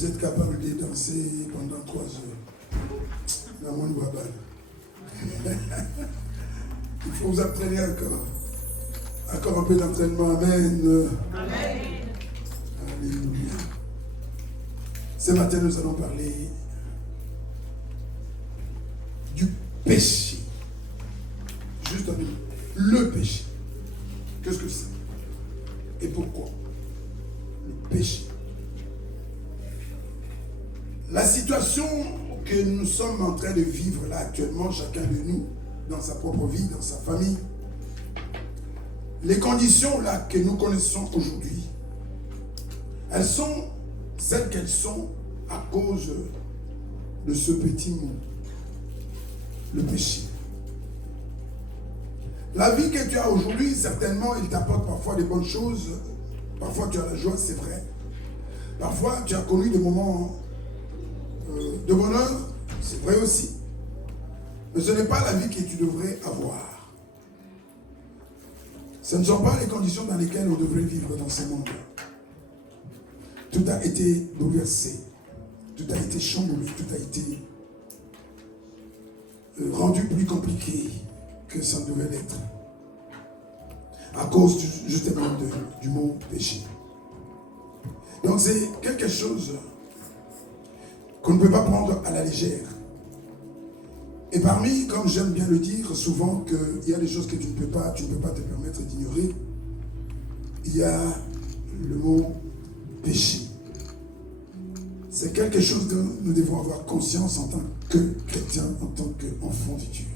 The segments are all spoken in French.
Vous êtes capable de danser pendant 3 heures. La moine voit balle. Il faut vous entraîner encore. Encore un peu d'entraînement. Amen. Amen. Alléluia. Ce matin, nous allons parler du péché. Juste un minute. Le péché. Qu'est-ce que c'est? Et pourquoi? Le péché. La situation que nous sommes en train de vivre là actuellement, chacun de nous, dans sa propre vie, dans sa famille, les conditions là que nous connaissons aujourd'hui, elles sont celles qu'elles sont à cause de ce petit mot, le péché. La vie que tu as aujourd'hui, certainement, il t'apporte parfois des bonnes choses. Parfois, tu as la joie, c'est vrai. Parfois, tu as connu des moments de bonheur, c'est vrai aussi. Mais ce n'est pas la vie que tu devrais avoir. Ce ne sont pas les conditions dans lesquelles on devrait vivre dans ce monde. Tout a été bouleversé. Tout a été chamboulé. Tout a été rendu plus compliqué que ça devait l'être. À cause justement du mot péché. Donc c'est quelque chose qu'on ne peut pas prendre à la légère. Et parmi, comme j'aime bien le dire souvent, qu'il y a des choses que tu ne peux pas te permettre d'ignorer. Il y a le mot péché. C'est quelque chose dont nous devons avoir conscience en tant que chrétiens, en tant qu'enfants de Dieu.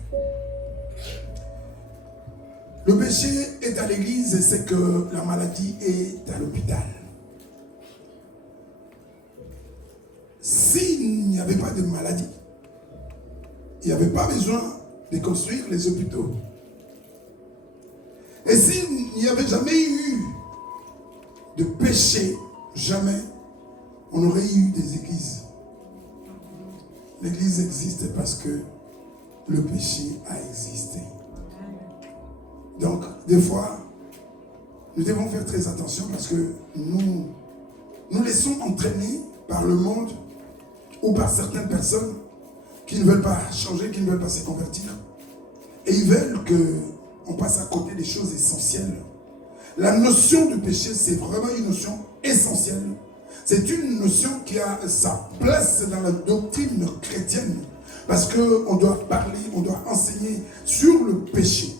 Le péché est à l'église et c'est que la maladie est à l'hôpital. S'il n'y avait pas de maladie, il n'y avait pas besoin de construire les hôpitaux. Et s'il n'y avait jamais eu de péché, jamais, on aurait eu des églises. L'église existe parce que le péché a existé. Donc, des fois, nous devons faire très attention parce que nous laissons entraîner par le monde ou par certaines personnes qui ne veulent pas changer, qui ne veulent pas se convertir. Et ils veulent qu'on passe à côté des choses essentielles. La notion du péché, c'est vraiment une notion essentielle. C'est une notion qui a sa place dans la doctrine chrétienne. Parce qu'on doit parler, on doit enseigner sur le péché.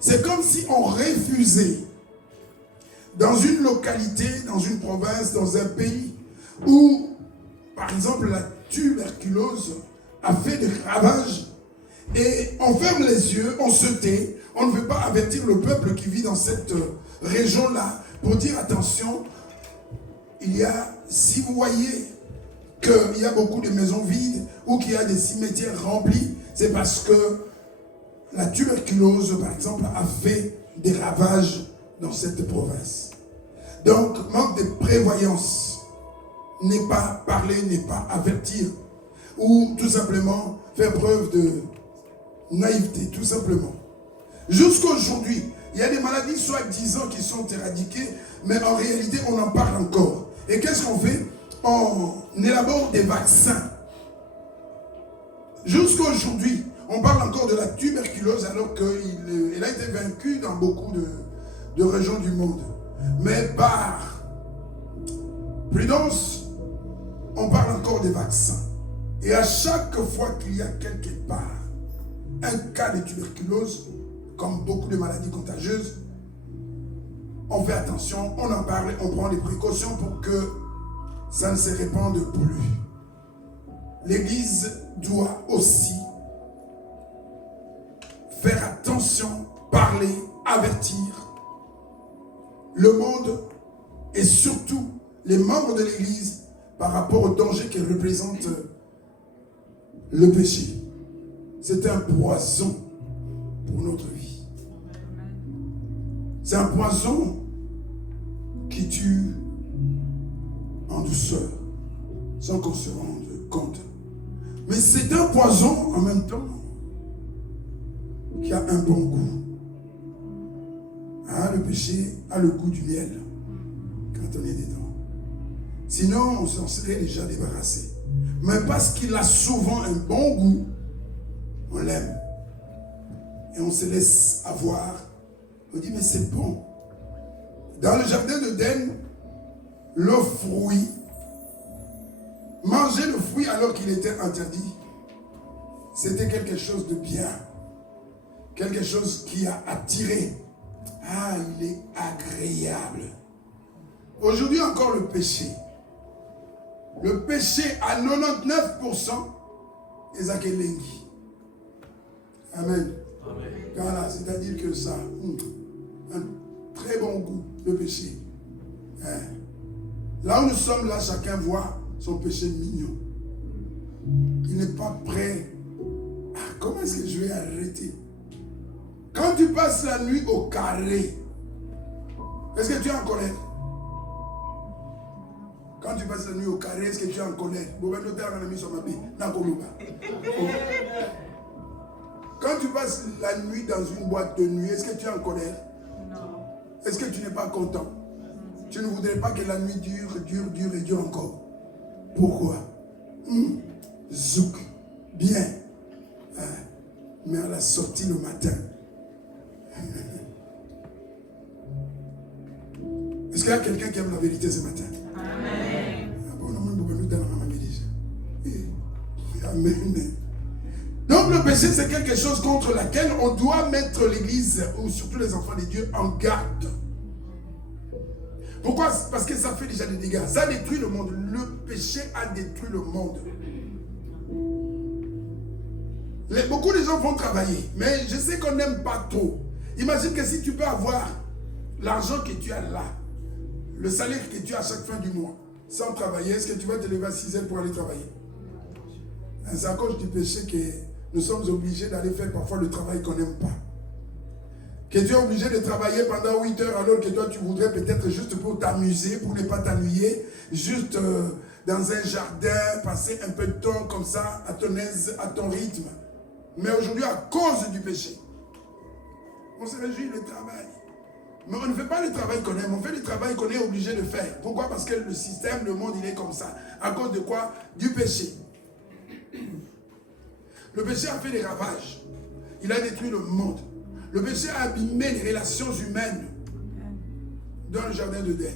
C'est comme si on refusait dans une localité, dans une province, dans un pays où, par exemple, la tuberculose a fait des ravages et on ferme les yeux, on se tait, on ne veut pas avertir le peuple qui vit dans cette région-là pour dire attention, si vous voyez qu'il y a beaucoup de maisons vides ou qu'il y a des cimetières remplis, c'est parce que la tuberculose, par exemple, a fait des ravages dans cette province. Donc, manque de prévoyance n'est pas parler, n'est pas avertir, ou tout simplement faire preuve de naïveté, tout simplement. Jusqu'à aujourd'hui, il y a des maladies soi-disant qui sont éradiquées, mais en réalité, on en parle encore. Et qu'est-ce qu'on fait? On élabore des vaccins. Jusqu'à aujourd'hui, on parle encore de la tuberculose alors qu'elle a été vaincue dans beaucoup de régions du monde. Mais par prudence, on parle encore des vaccins. Et à chaque fois qu'il y a quelque part un cas de tuberculose, comme beaucoup de maladies contagieuses, on fait attention, on en parle, on prend des précautions pour que ça ne se répande plus. L'Église doit aussi faire attention, parler, avertir le monde et surtout les membres de l'Église par rapport au danger que représente le péché. C'est un poison pour notre vie. C'est un poison qui tue en douceur, sans qu'on se rende compte. Mais c'est un poison en même temps qui a un bon goût. Ah, le péché a le goût du miel quand on est dedans. Sinon, on s'en serait déjà débarrassé. Mais parce qu'il a souvent un bon goût, on l'aime. Et on se laisse avoir. On dit, mais c'est bon. Dans le jardin d'Éden, le fruit, manger le fruit alors qu'il était interdit, c'était quelque chose de bien. Quelque chose qui a attiré. Ah, il est agréable. Aujourd'hui encore le péché. Le péché à 99% est Zakelengi. Amen. Voilà, c'est-à-dire que ça, un très bon goût, le péché. Là où nous sommes, là, chacun voit son péché mignon. Il n'est pas prêt. Ah, comment est-ce que je vais arrêter? Quand tu passes la nuit au carré, est-ce que tu es en colère? Quand tu passes la nuit au carré, est-ce que tu es en colère? Quand tu passes la nuit dans une boîte de nuit, est-ce que tu es en colère? Non. Est-ce que tu n'es pas content? Tu ne voudrais pas que la nuit dure encore. Pourquoi? Zouk. Bien. Mais à la sortie le matin. Est-ce qu'il y a quelqu'un qui aime la vérité ce matin? Amen. Amen. Donc le péché, c'est quelque chose contre laquelle on doit mettre l'église, ou surtout les enfants de Dieu, en garde. Pourquoi? Parce que ça fait déjà des dégâts. Ça détruit le monde. Le péché a détruit le monde. Beaucoup de gens vont travailler, mais je sais qu'on n'aime pas trop. Imagine que si tu peux avoir l'argent que tu as là, le salaire que tu as à chaque fin du mois, sans travailler, est-ce que tu vas te lever à 6 heures pour aller travailler? C'est à cause du péché que nous sommes obligés d'aller faire parfois le travail qu'on n'aime pas. Que tu es obligé de travailler pendant 8 heures alors que toi tu voudrais peut-être juste pour t'amuser, pour ne pas t'ennuyer, juste dans un jardin, passer un peu de temps comme ça, à ton aise, à ton rythme. Mais aujourd'hui, à cause du péché, on se réjouit le travail. Mais on ne fait pas le travail qu'on aime, on fait le travail qu'on est obligé de faire. Pourquoi? Parce que le système, le monde, il est comme ça. À cause de quoi? Du péché. Le péché a fait des ravages. Il a détruit le monde. Le péché a abîmé les relations humaines dans le jardin d'Éden.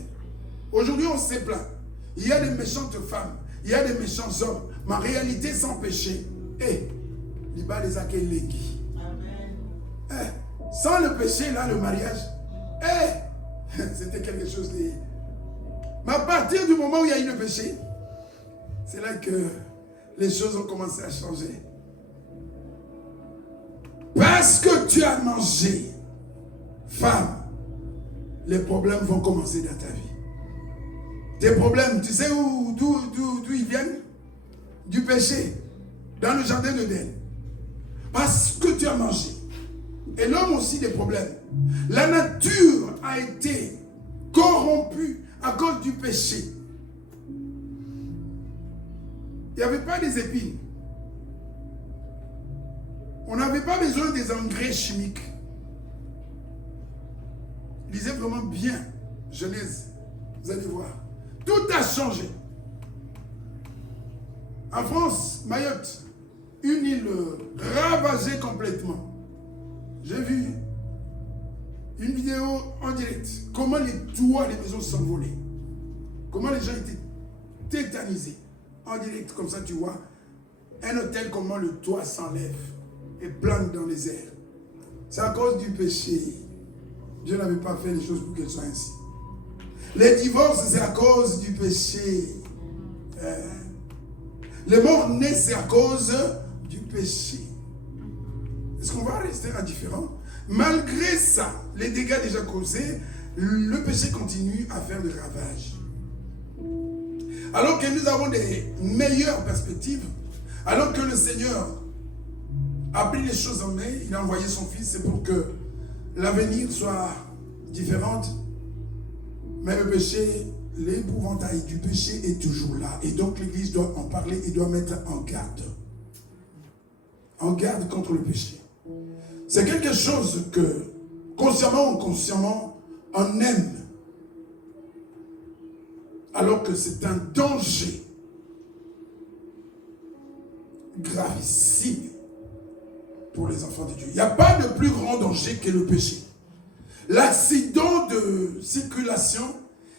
Aujourd'hui, on s'est plaint. Il y a des méchantes femmes, il y a des méchants hommes. Mais en réalité, sans péché, l'Iba les accueille l'église. Sans le péché, là, le mariage, c'était quelque chose de... Mais à partir du moment où il y a eu le péché, c'est là que les choses ont commencé à changer. Parce que tu as mangé, femme, les problèmes vont commencer dans ta vie. Tes problèmes, tu sais d'où ils viennent? Du péché, dans le jardin d'Éden. Parce que tu as mangé. Et l'homme aussi des problèmes. La nature a été corrompue à cause du péché. Il n'y avait pas des épines. On n'avait pas besoin des engrais chimiques. Lisez vraiment bien Genèse. Vous allez voir. Tout a changé. En France, Mayotte, une île ravagée complètement. J'ai vu une vidéo en direct. Comment les toits des maisons s'envolaient. Comment les gens étaient tétanisés. En direct, comme ça, tu vois. Un hôtel, comment le toit s'enlève et plane dans les airs. C'est à cause du péché. Dieu n'avait pas fait les choses pour qu'elles soient ainsi. Les divorces, c'est à cause du péché. Les morts nés, c'est à cause du péché. Est-ce qu'on va rester indifférent? Malgré ça, les dégâts déjà causés, le péché continue à faire des ravages. Alors que nous avons des meilleures perspectives, alors que le Seigneur a pris les choses en main, il a envoyé son Fils, c'est pour que l'avenir soit différent. Mais le péché, l'épouvantail du péché est toujours là. Et donc l'Église doit en parler et doit mettre en garde. En garde contre le péché. C'est quelque chose que, consciemment ou inconsciemment, on aime. alors que c'est un danger gravissime pour les enfants de Dieu. Il n'y a pas de plus grand danger que le péché. L'accident de circulation,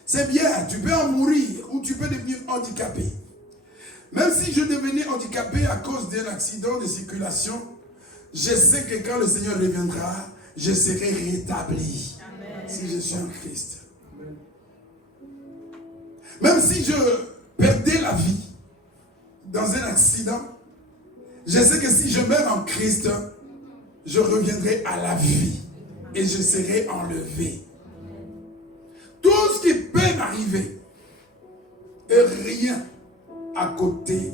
c'est bien, tu peux en mourir ou tu peux devenir handicapé. Même si je devenais handicapé à cause d'un accident de circulation, je sais que quand le Seigneur reviendra, je serai rétabli. Amen. Si je suis en Christ. Amen. Même si je perdais la vie dans un accident, je sais que si je meurs en Christ, je reviendrai à la vie et je serai enlevé. Tout ce qui peut m'arriver est rien à côté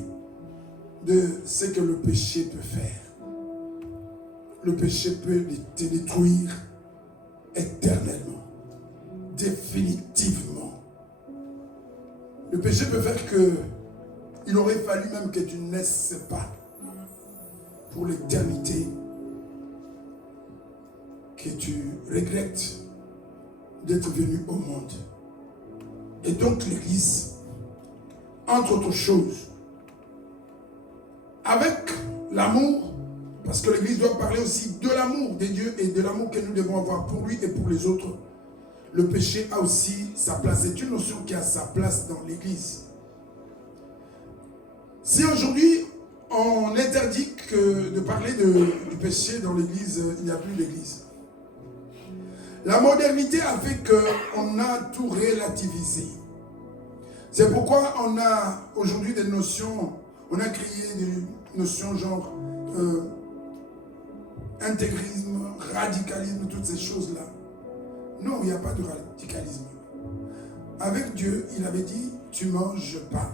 de ce que le péché peut faire. Le péché peut te détruire éternellement, définitivement. Le péché peut faire que il aurait fallu même que tu ne naisses pas pour l'éternité, que tu regrettes d'être venu au monde. Et donc l'Église, entre autres choses, avec l'amour, parce que l'Église doit parler aussi de l'amour de Dieu et de l'amour que nous devons avoir pour lui et pour les autres. Le péché a aussi sa place. C'est une notion qui a sa place dans l'Église. Si aujourd'hui on interdit de parler du péché dans l'Église, il n'y a plus d'Église. La modernité a fait qu'on a tout relativisé. C'est pourquoi on a aujourd'hui des notions, on a créé des notions genre intégrisme, radicalisme, toutes ces choses-là. Non, il n'y a pas de radicalisme. Avec Dieu, il avait dit, tu ne manges pas.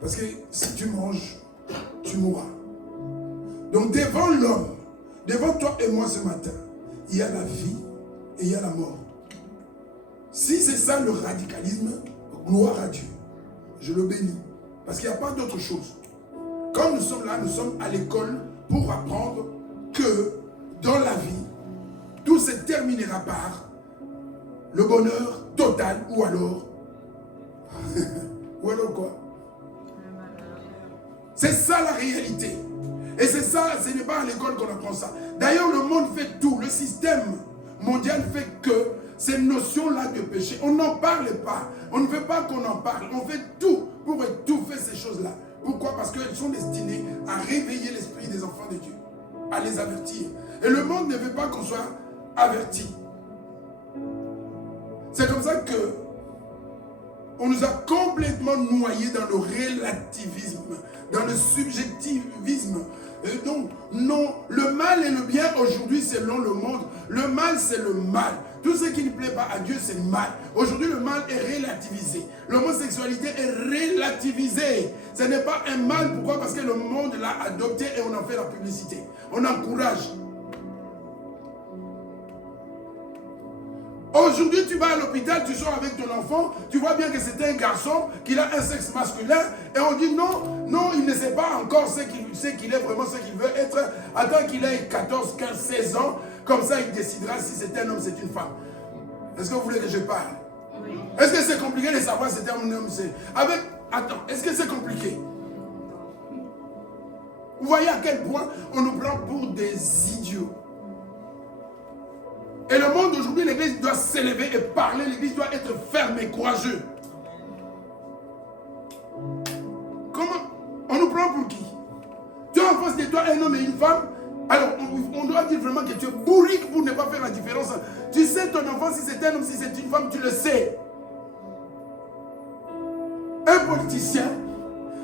Parce que si tu manges, tu mourras. Donc devant l'homme, devant toi et moi ce matin, il y a la vie et il y a la mort. Si c'est ça le radicalisme, gloire à Dieu. Je le bénis. Parce qu'il n'y a pas d'autre chose. Quand nous sommes là, nous sommes à l'école pour apprendre que dans la vie, tout se terminera par le bonheur total ou alors quoi? C'est ça la réalité. Et c'est ça, ce n'est pas à l'école qu'on apprend ça. D'ailleurs, le monde fait tout. Le système mondial fait que ces notions-là de péché, on n'en parle pas. On ne veut pas qu'on en parle. On fait tout pour étouffer ces choses-là. Pourquoi? Parce qu'elles sont destinées à réveiller l'esprit des enfants de Dieu, à les avertir. Et le monde ne veut pas qu'on soit averti. C'est comme ça que on nous a complètement noyés dans le relativisme, dans le subjectivisme. Et donc, non, le mal et le bien aujourd'hui selon le monde, le mal c'est le mal. Tout ce qui ne plaît pas à Dieu c'est le mal. Aujourd'hui le mal est relativisé. L'homosexualité est relativisée. Ce n'est pas un mal, pourquoi? Parce que le monde l'a adopté et on en fait la publicité. On encourage. Aujourd'hui, tu vas à l'hôpital, tu sors avec ton enfant, tu vois bien que c'est un garçon, qu'il a un sexe masculin, et on dit non, non, il ne sait pas encore ce qu'il est vraiment, ce qu'il veut être. Attends qu'il ait 14, 15, 16 ans, comme ça il décidera si c'est un homme, c'est une femme. Est-ce que vous voulez que je parle? Oui. Est-ce que c'est compliqué de savoir si c'est un homme? Attends, est-ce que c'est compliqué? Vous voyez à quel point on nous prend pour des idiots. Et le monde d'aujourd'hui, l'église doit s'élever et parler. L'église doit être ferme et courageux. Comment? On nous prend pour qui? Tu as en face de toi un homme et une femme. Alors, on doit dire vraiment que tu es bourrique pour ne pas faire la différence. Tu sais ton enfant, si c'est un homme, si c'est une femme, tu le sais. Un politicien,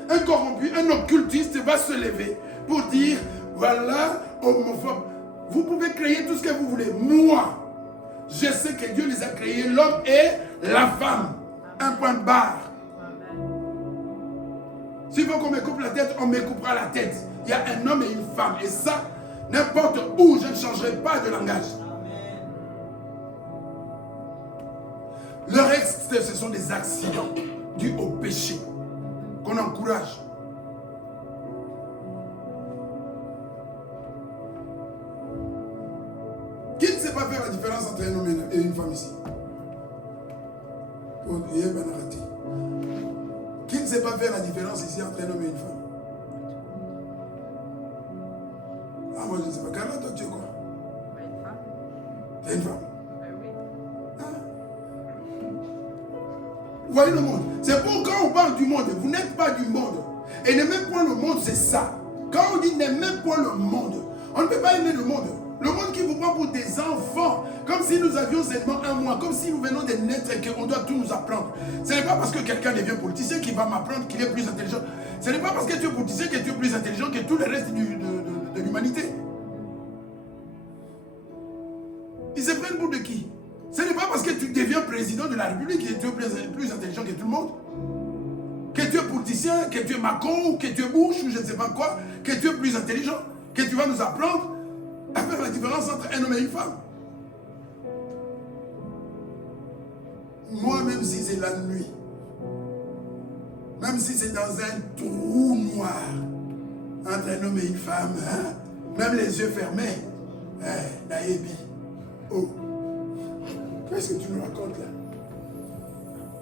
un corrompu, un occultiste va se lever pour dire, voilà, homophobe. Vous pouvez créer tout ce que vous voulez. Moi, je sais que Dieu les a créés, l'homme et la femme. Un point de barre. S'il faut qu'on me coupe la tête, on me coupera la tête. Il y a un homme et une femme. Et ça, n'importe où, je ne changerai pas de langage. Le reste, ce sont des accidents dus au péché qu'on encourage. Qui ne sait pas faire la différence entre un homme et une femme ici? Qui ne sait pas faire la différence ici entre un homme et une femme? Ah, moi je ne sais pas. Carla, toi tu es quoi? Tu es une femme? Ah. Vous voyez le monde? C'est pour quand on parle du monde, vous n'êtes pas du monde. Et n'aimez point le monde, c'est ça. Quand on dit n'aimez point le monde, on ne peut pas aimer le monde. Le monde qui vous prend pour des enfants, comme si nous avions seulement un mois, comme si nous venons de naître et qu'on doit tout nous apprendre. Ce n'est pas parce que quelqu'un devient politicien qu'il va m'apprendre qu'il est plus intelligent. Ce n'est pas parce que tu es politicien que tu es plus intelligent que tout le reste de l'humanité. Ils se prennent pour de qui? Ce n'est pas parce que tu deviens président de la République que tu es plus intelligent que tout le monde. Que tu es politicien, que tu es Macron, que tu es Bush, ou je ne sais pas quoi, que tu es plus intelligent, que tu vas nous apprendre à faire la différence entre un homme et une femme. Moi, même si c'est la nuit, même si c'est dans un trou noir, entre un homme et une femme, hein, même les yeux fermés, Naïbi, oh, qu'est-ce que tu nous racontes là?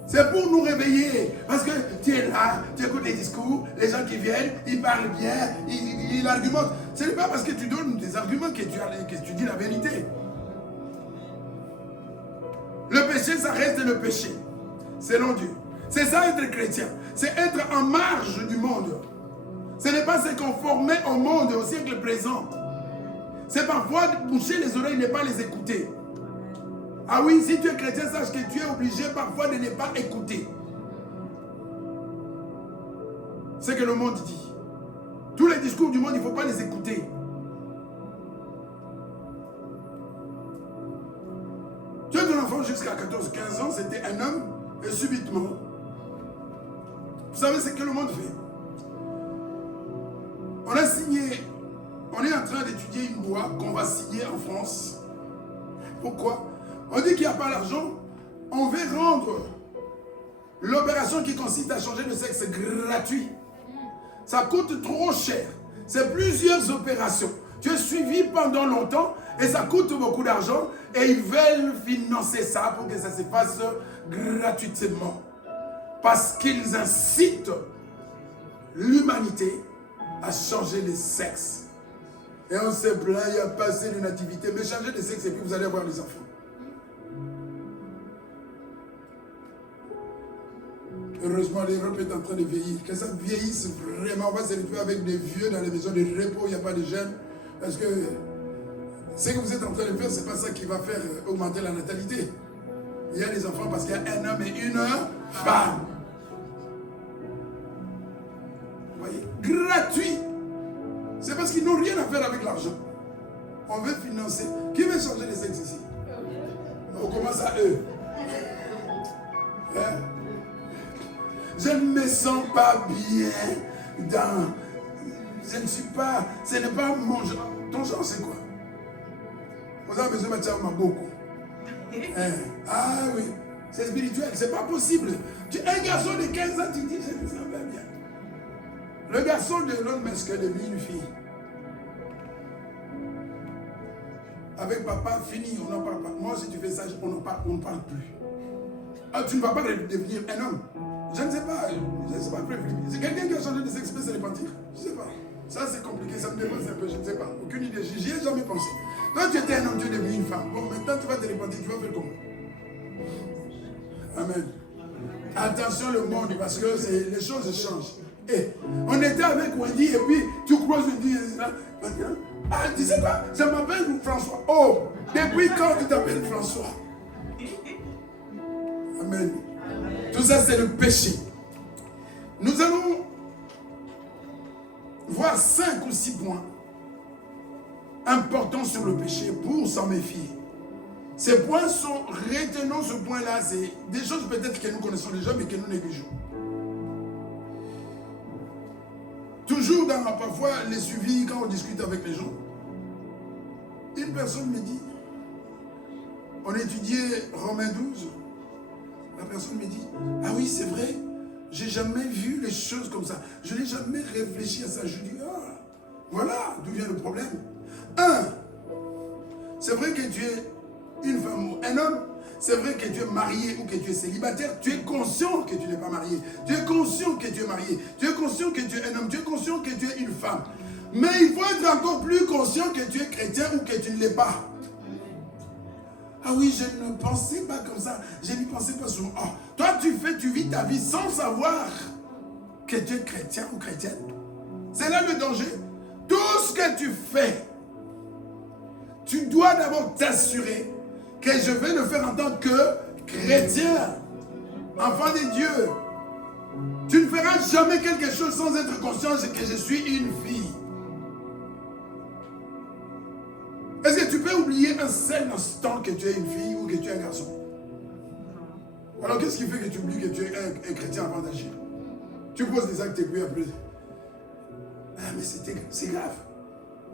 C'est pour nous réveiller, parce que tu es là, tu écoutes les discours, les gens qui viennent, ils parlent bien, ils argumentent. Ce n'est pas parce que tu donnes des arguments que tu dis la vérité. Le péché, ça reste le péché, selon Dieu. C'est ça être chrétien, c'est être en marge du monde. Ce n'est pas se conformer au monde, au siècle présent. C'est parfois boucher les oreilles, ne pas les écouter. Ah oui, si tu es chrétien, sache que tu es obligé parfois de ne pas écouter ce que le monde dit. Tous les discours du monde, il ne faut pas les écouter. Tu as ton enfant jusqu'à 14-15 ans, c'était un homme, et subitement, vous savez ce que le monde fait? On a signé, on est en train d'étudier une loi qu'on va signer en France. Pourquoi? On dit qu'il n'y a pas l'argent, on veut rendre l'opération qui consiste à changer de sexe gratuit. Ça coûte trop cher. C'est plusieurs opérations. Tu es suivi pendant longtemps et ça coûte beaucoup d'argent et ils veulent financer ça pour que ça se fasse gratuitement. Parce qu'ils incitent l'humanité à changer de sexe. Et on se plaint, il n'y a pas assez de nativité. Mais changez de sexe et puis vous allez avoir les enfants. Heureusement, l'Europe est en train de vieillir. Que ça vieillisse vraiment. On va se retrouver avec des vieux dans les maisons de repos. Il n'y a pas de jeunes. Parce que ce que vous êtes en train de faire, ce n'est pas ça qui va faire augmenter la natalité. Il y a des enfants parce qu'il y a un homme et une femme. Vous voyez? Gratuit. C'est parce qu'ils n'ont rien à faire avec l'argent. On veut financer. Qui veut changer de sexe ici? On commence à eux. Hein? Je ne me sens pas bien dans... Je ne suis pas... Ce n'est pas mon genre. Ton genre, c'est quoi? Vous avez besoin de mettre beaucoup. Hein? Ah oui. C'est spirituel. C'est pas possible. Un garçon de 15 ans, tu dis, je me sens pas bien. Le garçon de l'homme Musk est devenu une fille. Avec papa, fini, on n'en parle pas. Moi, si tu fais ça, on ne parle plus. Ah, tu ne vas pas devenir un homme. Je ne sais pas. Je ne sais pas. C'est quelqu'un qui a changé de sexe, peut se repentir. Je ne sais pas. Ça, c'est compliqué. Ça me dépasse un peu. Je ne sais pas. Aucune idée. J'y ai jamais pensé. Toi, tu étais un homme, tu es devenu une femme. Bon, maintenant, tu vas te repentir. Tu vas faire comment? Amen. Attention le monde, parce que les choses changent. Et on était avec Wendy et puis tu croises Wendy et là. Ah, tu sais quoi? Je m'appelle François. Oh, depuis quand tu t'appelles François? Amen. Tout ça, c'est le péché. Nous allons voir 5 ou 6 points importants sur le péché pour s'en méfier. Ces points sont, retenons ce point-là, c'est des choses peut-être que nous connaissons déjà, mais que nous négligeons. Toujours dans parfois les suivis, quand on discute avec les gens, une personne me dit, on étudiait Romains 12, la personne me dit, ah oui c'est vrai, j'ai jamais vu les choses comme ça, je n'ai jamais réfléchi à ça. Je dis, ah, voilà d'où vient le problème. C'est vrai que tu es une femme ou un homme, C'est vrai que tu es marié ou que tu es célibataire, tu es conscient que tu n'es pas marié. Tu es conscient que tu es marié. Tu es conscient que tu es un homme. Tu es conscient que tu es une femme. Mais il faut être encore plus conscient que tu es chrétien ou que tu ne l'es pas. Ah oui, je ne pensais pas comme ça. Je n'y pensais pas souvent. Oh, toi, tu vis ta vie sans savoir que tu es chrétien ou chrétienne. C'est là le danger. Tout ce que tu fais, tu dois d'abord t'assurer que je vais le faire en tant que chrétien, enfant de Dieu. Tu ne feras jamais quelque chose sans être conscient que je suis une fille. Est-ce que tu peux oublier un seul instant que tu es une fille ou que tu es un garçon? Alors qu'est-ce qui fait que tu oublies que tu es un chrétien avant d'agir? Tu poses des actes et puis après... Ah mais c'est grave.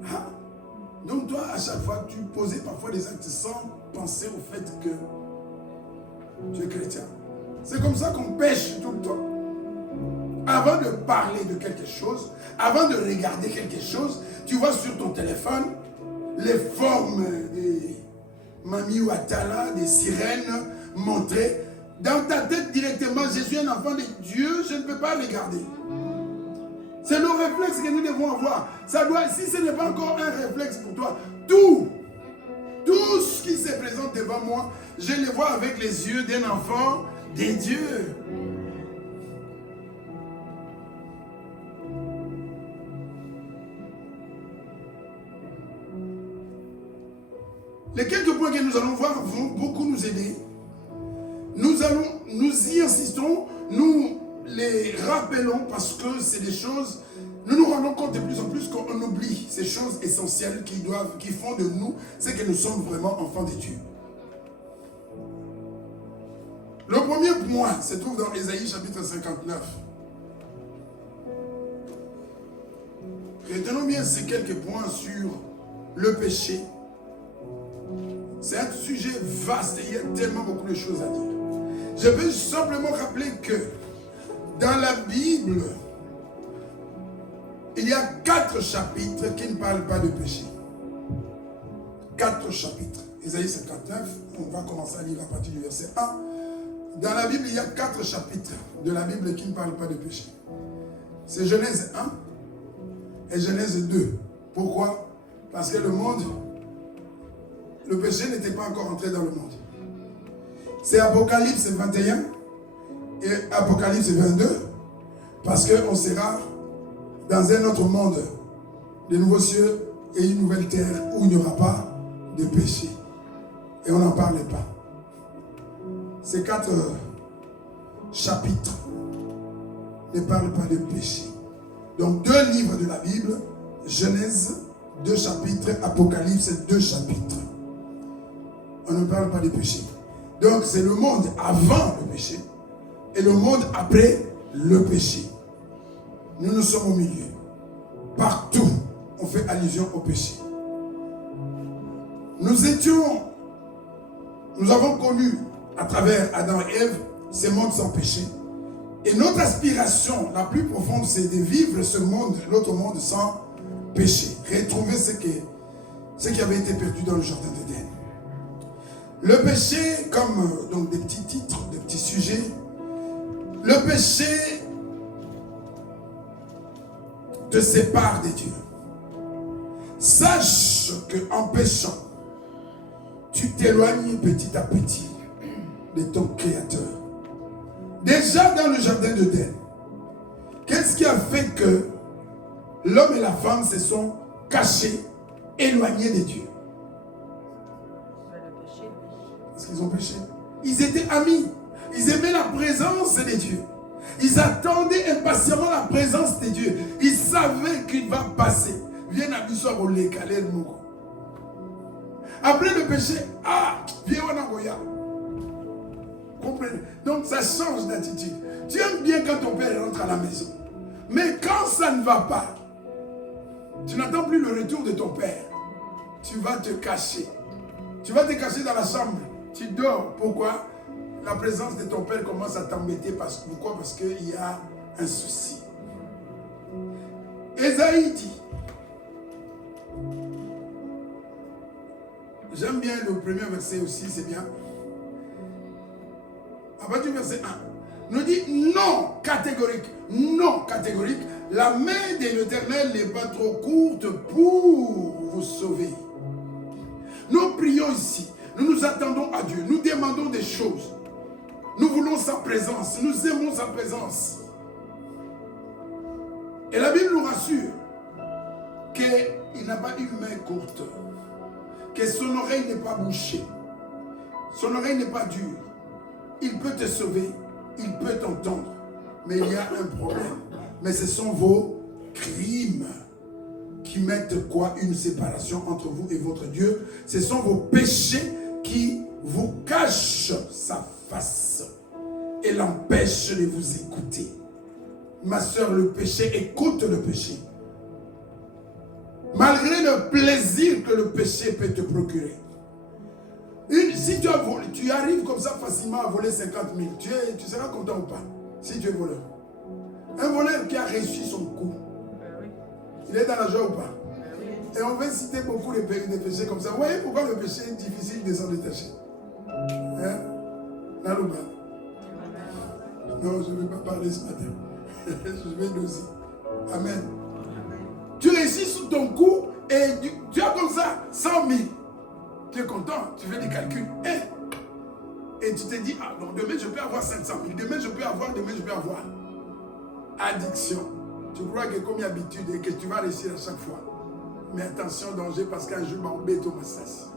Ah. Donc toi, à chaque fois, tu posais parfois des actes sans penser au fait que tu es chrétien. C'est comme ça qu'on pêche tout le temps. Avant de parler de quelque chose, avant de regarder quelque chose, tu vois sur ton téléphone les formes des Mami Ouattara, des sirènes montrées. Dans ta tête directement, je suis un enfant de Dieu, je ne peux pas regarder. C'est le réflexe que nous devons avoir. Ça doit, si ce n'est pas encore un réflexe pour toi, tout ce qui se présente devant moi, je le vois avec les yeux d'un enfant de Dieu. Les quelques points que nous allons voir vont beaucoup nous aider. Nous y insistons, nous les rappelons parce que c'est des choses, nous nous rendons compte de plus en plus qu'on oublie ces choses essentielles qui font de nous ce que nous sommes vraiment enfants de Dieu. Le premier point se trouve dans Ésaïe chapitre 59. Retenons bien ces quelques points sur le péché. C'est un sujet vaste et il y a tellement beaucoup de choses à dire. Je veux simplement rappeler que dans la Bible, il y a 4 chapitres qui ne parlent pas de péché. 4 chapitres. Ésaïe 59, on va commencer à lire à partir du verset 1. Dans la Bible, il y a 4 chapitres de la Bible qui ne parlent pas de péché. C'est Genèse 1 et Genèse 2. Pourquoi? Parce que le péché n'était pas encore entré dans le monde. C'est Apocalypse 21 et Apocalypse 22, parce qu'on sera dans un autre monde, de nouveaux cieux et une nouvelle terre où il n'y aura pas de péché. Et on n'en parle pas. Ces 4 chapitres ne parlent pas de péché. Donc 2 livres de la Bible, Genèse 2 chapitres, Apocalypse 2 chapitres. On ne parle pas de péché. Donc c'est le monde avant le péché et le monde après le péché. Nous sommes au milieu. Partout, on fait allusion au péché. Nous avons connu à travers Adam et Ève ce monde sans péché. Et notre aspiration la plus profonde, c'est de vivre ce monde, l'autre monde sans péché. Retrouver ce qui avait été perdu dans le jardin d'Éden. Le péché, comme donc des petits titres, des petits sujets, le péché te sépare de Dieu. Sache qu'en péchant, tu t'éloignes petit à petit de ton Créateur. Déjà dans le jardin d'Éden, qu'est-ce qui a fait que l'homme et la femme se sont cachés, éloignés de Dieu? Parce qu'ils ont péché. Ils étaient amis. Ils aimaient la présence de Dieu. Ils attendaient impatiemment la présence de Dieu. Ils savaient qu'il va passer. Viens à l'histoire au lécalé de Moko. Après le péché, viens au Nagoya. Comprenez? Donc ça change d'attitude. Tu aimes bien quand ton père rentre à la maison. Mais quand ça ne va pas, tu n'attends plus le retour de ton père. Tu vas te cacher. Tu vas te cacher dans la chambre. Tu dors. Pourquoi? La présence de ton père commence à t'embêter. Pourquoi? Parce qu'il y a un souci. Ésaïe dit, j'aime bien le premier verset aussi, c'est bien. à partir du verset 1, nous dit non catégorique. Non catégorique. La main de l'Éternel n'est pas trop courte pour vous sauver. Nous prions ici. Nous nous attendons à Dieu. Nous demandons des choses. Nous voulons sa présence. Nous aimons sa présence. Et la Bible nous rassure qu'il n'a pas une main courte. Que son oreille n'est pas bouchée. Son oreille n'est pas dure. Il peut te sauver. Il peut t'entendre. Mais il y a un problème. Mais ce sont vos crimes qui mettent quoi? Une séparation entre vous et votre Dieu. Ce sont vos péchés qui vous cachent sa face et l'empêchent de vous écouter. Ma soeur, le péché, écoute le péché. Malgré le plaisir que le péché peut te procurer. Si tu arrives comme ça facilement à voler 50 000, tu seras content ou pas? Si tu es voleur. Un voleur qui a réussi son coup, il est dans la joie ou pas? Et on va citer beaucoup de péchés comme ça. Vous voyez pourquoi le péché est difficile de s'en détacher? Hein? Nalouba. Non, je ne vais pas parler ce matin. Je vais le dire. Amen. Tu réussis sur ton coup et tu as comme ça 100 000. Tu es content, tu fais des calculs. Et tu te dis, ah non, demain je peux avoir 500 000. Demain je peux avoir. Addiction. Tu crois que comme habitude et que tu vas réussir à chaque fois. Mais attention, danger, parce qu'un jour, m'embête au massage.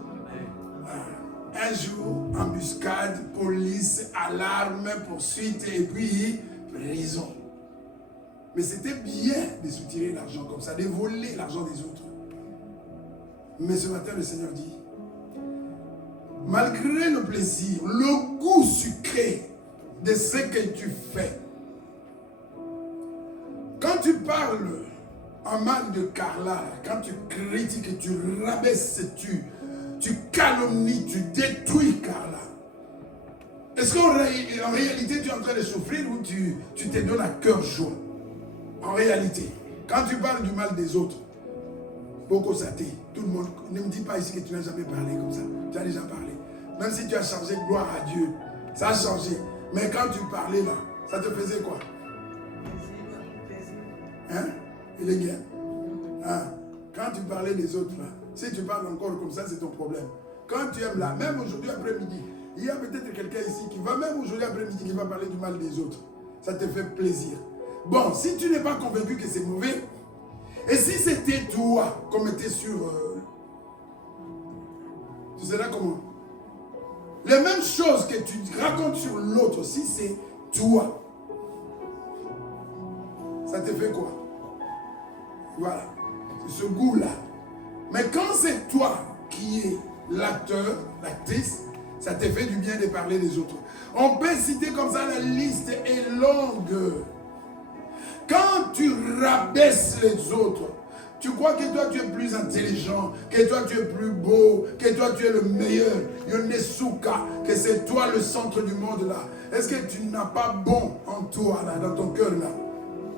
Un jour, embuscade, police, alarme, poursuite, et puis prison. Mais c'était bien de soutirer l'argent comme ça, de voler l'argent des autres. Mais ce matin, le Seigneur dit, malgré le plaisir, le goût sucré de ce que tu fais, quand tu parles en mal de Carla, quand tu critiques, tu rabaisses, tu calomnies, tu détruis Carla, est-ce qu'en réalité tu es en train de souffrir ou tu te donnes à cœur joie? En réalité, quand tu parles du mal des autres, beaucoup saté, tout le monde, ne me dis pas ici que tu n'as jamais parlé comme ça, tu as déjà parlé. Même si tu as changé, gloire à Dieu, ça a changé. Mais quand tu parlais là, ça te faisait quoi? Hein? Il est bien. Hein? Quand tu parlais des autres là, si tu parles encore comme ça, c'est ton problème. Quand tu aimes là, même aujourd'hui après-midi, il y a peut-être quelqu'un ici qui va, même aujourd'hui après-midi, qui va parler du mal des autres. Ça te fait plaisir. Bon, si tu n'es pas convaincu que c'est mauvais, et si c'était toi, comme était sur... tu sais là comment? Les mêmes choses que tu racontes sur l'autre, si c'est toi, ça te fait quoi? Voilà, c'est ce goût-là. Mais quand c'est toi qui es l'acteur, l'actrice, ça te fait du bien de parler des autres. On peut citer comme ça, la liste est longue. Quand tu rabaisses les autres, tu crois que toi tu es plus intelligent, que toi tu es plus beau, que toi tu es le meilleur, Yonesuka, que c'est toi le centre du monde là. Est-ce que tu n'as pas bon en toi là, dans ton cœur là?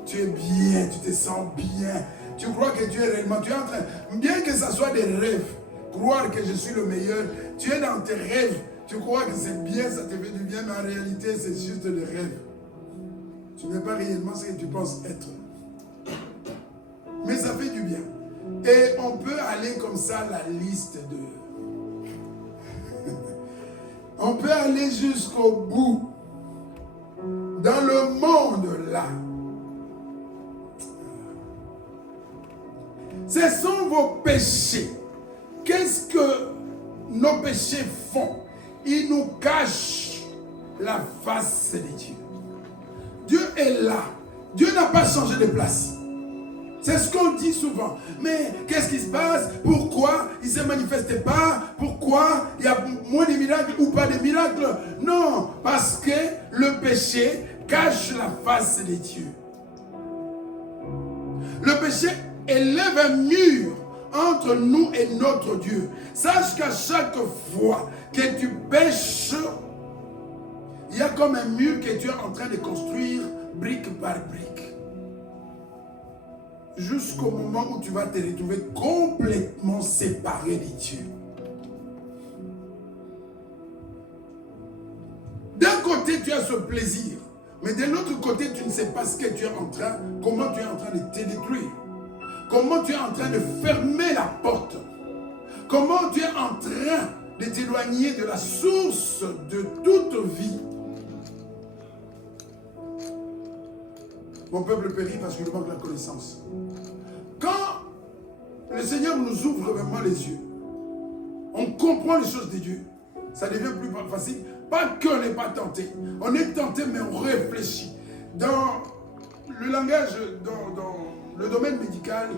Tu es bien, tu te sens bien. Tu crois que tu es réellement, tu es en train, bien que ça soit des rêves, croire que je suis le meilleur, tu es dans tes rêves, tu crois que c'est bien, ça te fait du bien, mais en réalité c'est juste des rêves. Tu n'es pas réellement ce que tu penses être. Mais ça fait du bien. Et on peut aller comme ça, la liste de... on peut aller jusqu'au bout. Dans le monde là. Ce sont vos péchés. Qu'est-ce que nos péchés font? Ils nous cachent la face de Dieu. Dieu est là. Dieu n'a pas changé de place. C'est ce qu'on dit souvent. Mais qu'est-ce qui se passe? Pourquoi il ne se manifeste pas? Pourquoi il y a moins de miracles ou pas de miracles? Non, parce que le péché cache la face de Dieu. Le péché élève un mur entre nous et notre Dieu. Sache qu'à chaque fois que tu pêches, il y a comme un mur que tu es en train de construire brique par brique. Jusqu'au moment où tu vas te retrouver complètement séparé de Dieu. D'un côté, côté, tu as ce plaisir. Mais de l'autre côté, tu ne sais pas comment tu es en train de te détruire. Comment tu es en train de fermer la porte. Comment tu es en train de t'éloigner de la source de toute vie. Mon peuple périt parce qu'il manque la connaissance. Quand le Seigneur nous ouvre vraiment les yeux, on comprend les choses de Dieu, ça devient plus facile. Pas qu'on n'est pas tenté. On est tenté, mais on réfléchit. Dans le langage, dans le domaine médical,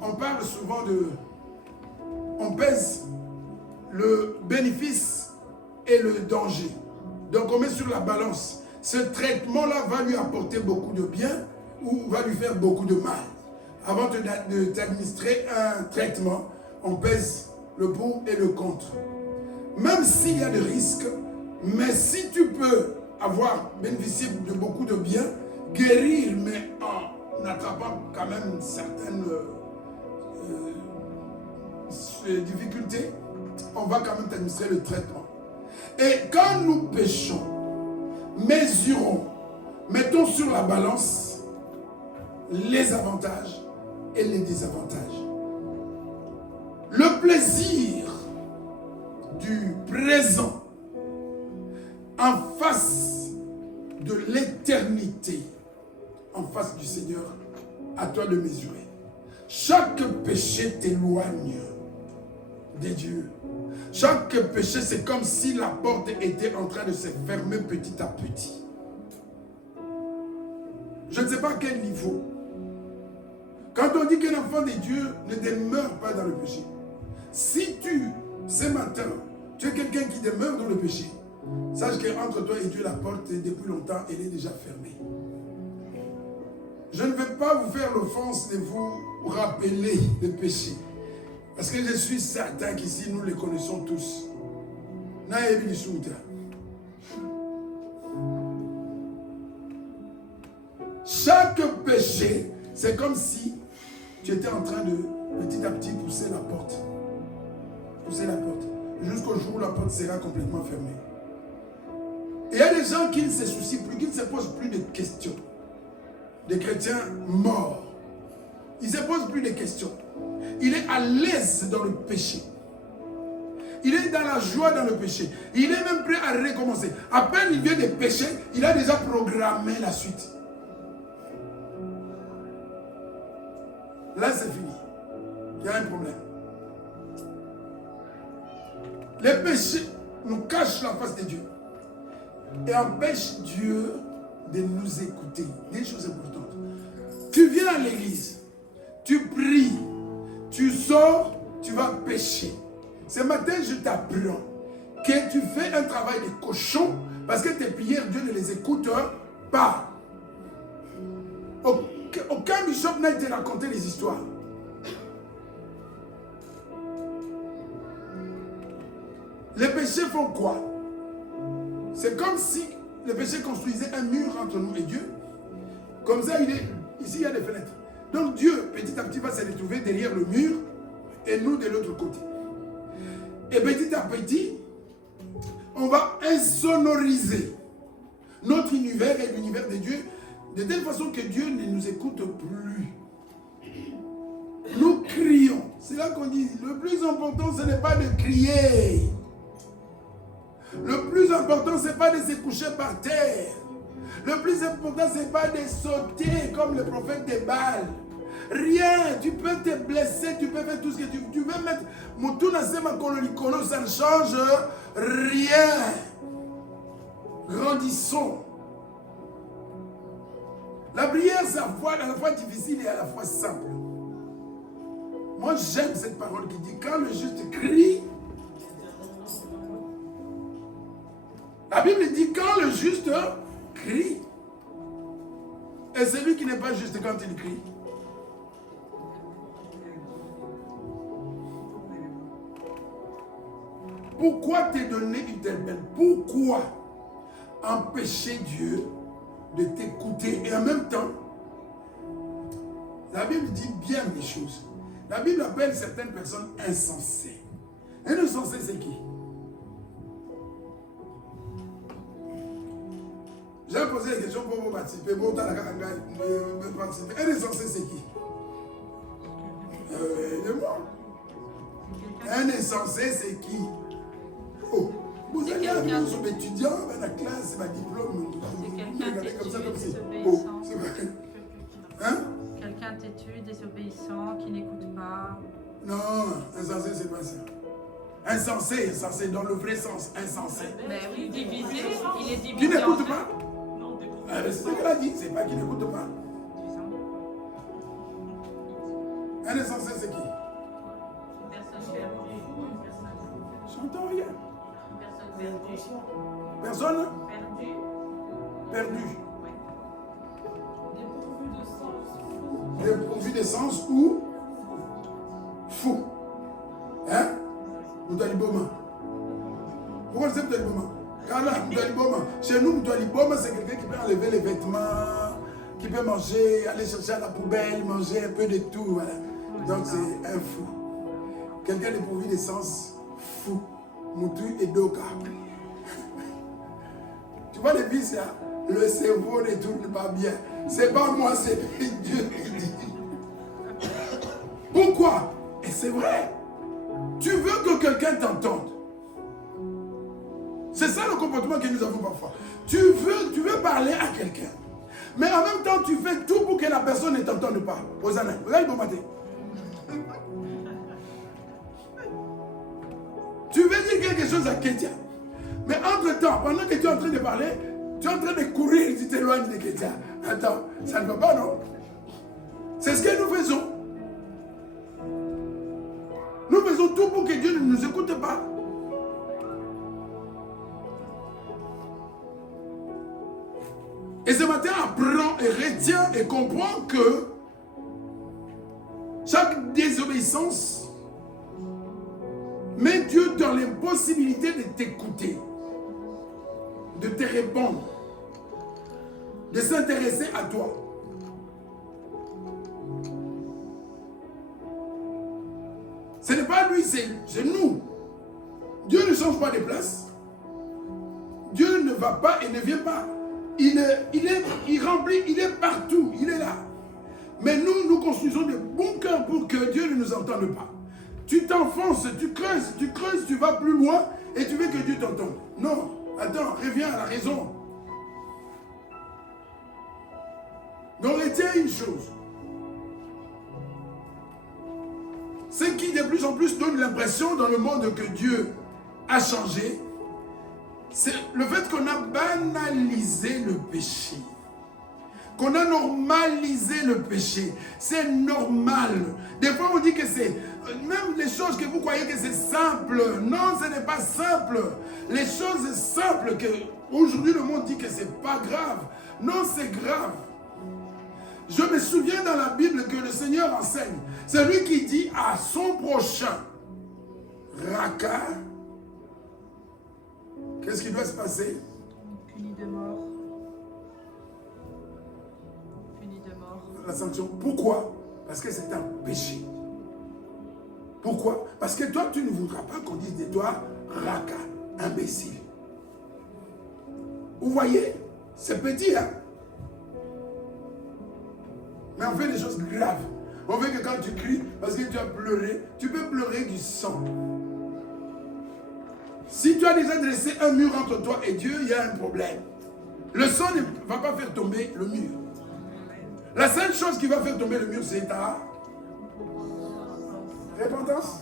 on parle souvent de... On pèse le bénéfice et le danger. Donc on met sur la balance. Ce traitement-là va lui apporter beaucoup de bien ou va lui faire beaucoup de mal. Avant de t'administrer un traitement, on pèse le pour et le contre. Même s'il y a des risques, mais si tu peux avoir bénéficié de beaucoup de bien, guérir, mais en attrapant quand même certaines difficultés, on va quand même t'administrer le traitement. Et quand nous péchons, mesurons, mettons sur la balance les avantages et les désavantages. Le plaisir du présent en face de l'éternité, en face du Seigneur, à toi de mesurer. Chaque péché t'éloigne de Dieu. Chaque péché, c'est comme si la porte était en train de se fermer petit à petit. Je ne sais pas à quel niveau. Quand on dit qu'un enfant de Dieu ne demeure pas dans le péché, si ce matin, tu es quelqu'un qui demeure dans le péché, sache qu'entre toi et Dieu, la porte, depuis longtemps, elle est déjà fermée. Je ne vais pas vous faire l'offense de vous rappeler le péché. Parce que je suis certain qu'ici, nous les connaissons tous. Chaque péché, c'est comme si tu étais en train de petit à petit pousser la porte. Pousser la porte. Jusqu'au jour où la porte sera complètement fermée. Et il y a des gens qui ne se soucient plus, qui ne se posent plus de questions. Des chrétiens morts. Ils ne se posent plus de questions. Il est à l'aise dans le péché. Il est dans la joie dans le péché. Il est même prêt à recommencer. À peine il vient de pécher, il a déjà programmé la suite. Là, c'est fini. Il y a un problème. Les péchés nous cachent la face de Dieu et empêchent Dieu de nous écouter. Des choses importantes. Tu viens à l'église, tu pries, tu sors, tu vas pécher. Ce matin, je t'apprends que tu fais un travail de cochon parce que tes prières, Dieu ne les écoute pas. Aucun bishop n'a été raconté les histoires. Les péchés font quoi? C'est comme si le péché construisait un mur entre nous et Dieu. Comme ça, ici, il y a des fenêtres. Donc Dieu, petit à petit, va se retrouver derrière le mur et nous de l'autre côté. Et petit à petit, on va insonoriser notre univers et l'univers de Dieu de telle façon que Dieu ne nous écoute plus. Nous crions. C'est là qu'on dit, le plus important, ce n'est pas de crier. Le plus important, ce n'est pas de se coucher par terre. Le plus important, ce n'est pas de sauter comme le prophète de Baal. Rien. Tu peux te blesser, tu peux faire tout ce que tu veux mettre. Ça ne change rien. Grandissons. La prière, c'est à la fois difficile et à la fois simple. Moi, j'aime cette parole qui dit, quand le juste crie, la Bible dit, quand le juste crie, et celui qui n'est pas juste quand il crie. Pourquoi te donner une telle peine? Pourquoi empêcher Dieu de t'écouter? Et en même temps, la Bible dit bien des choses. La Bible appelle certaines personnes insensées. Un insensé, c'est qui? J'ai posé des questions pour vous participer. Bon, t'as la participer. Un insensé, c'est qui? De moi. Un insensé, c'est qui? Oh, vous allez à la maison d'étudiants, dans la classe, c'est ma diplôme. C'est quelqu'un têtu, désobéissant. Oh, c'est vrai. Hein? Quelqu'un têtu, désobéissant, qui n'écoute pas. Non, insensé, c'est pas ça. Insensé, dans le vrai sens, insensé. Mais oui, divisé, il est divisé. Qui n'écoute pas? C'est ce qu'elle a dit, c'est pas qui n'écoute pas. Un insensé, c'est qui? Personne perdue. J'entends rien. Personne perdue. Personne? Perdue. Perdu. Ouais. Dépourvu de sens ou fou. Hein? Moutaliboma. Pourquoi c'est Moutaliboma? Car là, Moutaliboma. Chez nous, Moutaliboma, c'est quelqu'un qui peut enlever les vêtements, qui peut manger, aller chercher à la poubelle, manger un peu de tout. Voilà. Donc c'est un fou. Quelqu'un dépourvu de sens, fou. Moutou et Doka. Tu vois les fils là? Le cerveau ne tourne pas bien. C'est pas moi, c'est Dieu qui dit. Pourquoi? Et c'est vrai. Tu veux que quelqu'un t'entende. C'est ça le comportement que nous avons parfois. Tu veux parler à quelqu'un. Mais en même temps, tu fais tout pour que la personne ne t'entende pas. Hosanna. Regarde le matin. Tu veux dire quelque chose à Kétia. Mais entre-temps, pendant que tu es en train de parler, tu es en train de courir, tu t'éloignes de Kétia. Attends, ça ne va pas, non? C'est ce que nous faisons. Nous faisons tout pour que Dieu ne nous écoute pas. Et ce matin, apprends et retiens et comprends que chaque désobéissance met Dieu dans l'impossibilité de t'écouter, de te répondre, de s'intéresser à toi. Ce n'est pas lui, c'est nous. Dieu ne change pas de place. Dieu ne va pas et ne vient pas. Il remplit, il est partout, il est là. Mais nous construisons de bons cœurs pour que Dieu ne nous entende pas. Tu t'enfonces, tu creuses, tu vas plus loin et tu veux que Dieu t'entende. Non, attends, reviens à la raison. Donc retiens une chose. Ce qui de plus en plus donne l'impression dans le monde que Dieu a changé, c'est le fait qu'on a banalisé le péché. Qu'on a normalisé le péché. C'est normal. Des fois on dit que c'est... Même les choses que vous croyez que c'est simple. Non, ce n'est pas simple. Les choses simples que aujourd'hui le monde dit que c'est pas grave. Non, c'est grave. Je me souviens dans la Bible que le Seigneur enseigne. C'est lui qui dit à son prochain, Raka, qu'est-ce qui doit se passer? Puni de mort. Puni de mort. La sanction. Pourquoi? Parce que c'est un péché. Pourquoi? Parce que toi, tu ne voudras pas qu'on dise de toi, Raka, imbécile. Vous voyez? C'est petit, hein? Mais on fait des choses graves. On veut que quand tu cries, parce que tu as pleuré, tu peux pleurer du sang. Si tu as déjà dressé un mur entre toi et Dieu, il y a un problème. Le sang ne va pas faire tomber le mur. La seule chose qui va faire tomber le mur, c'est ta repentance.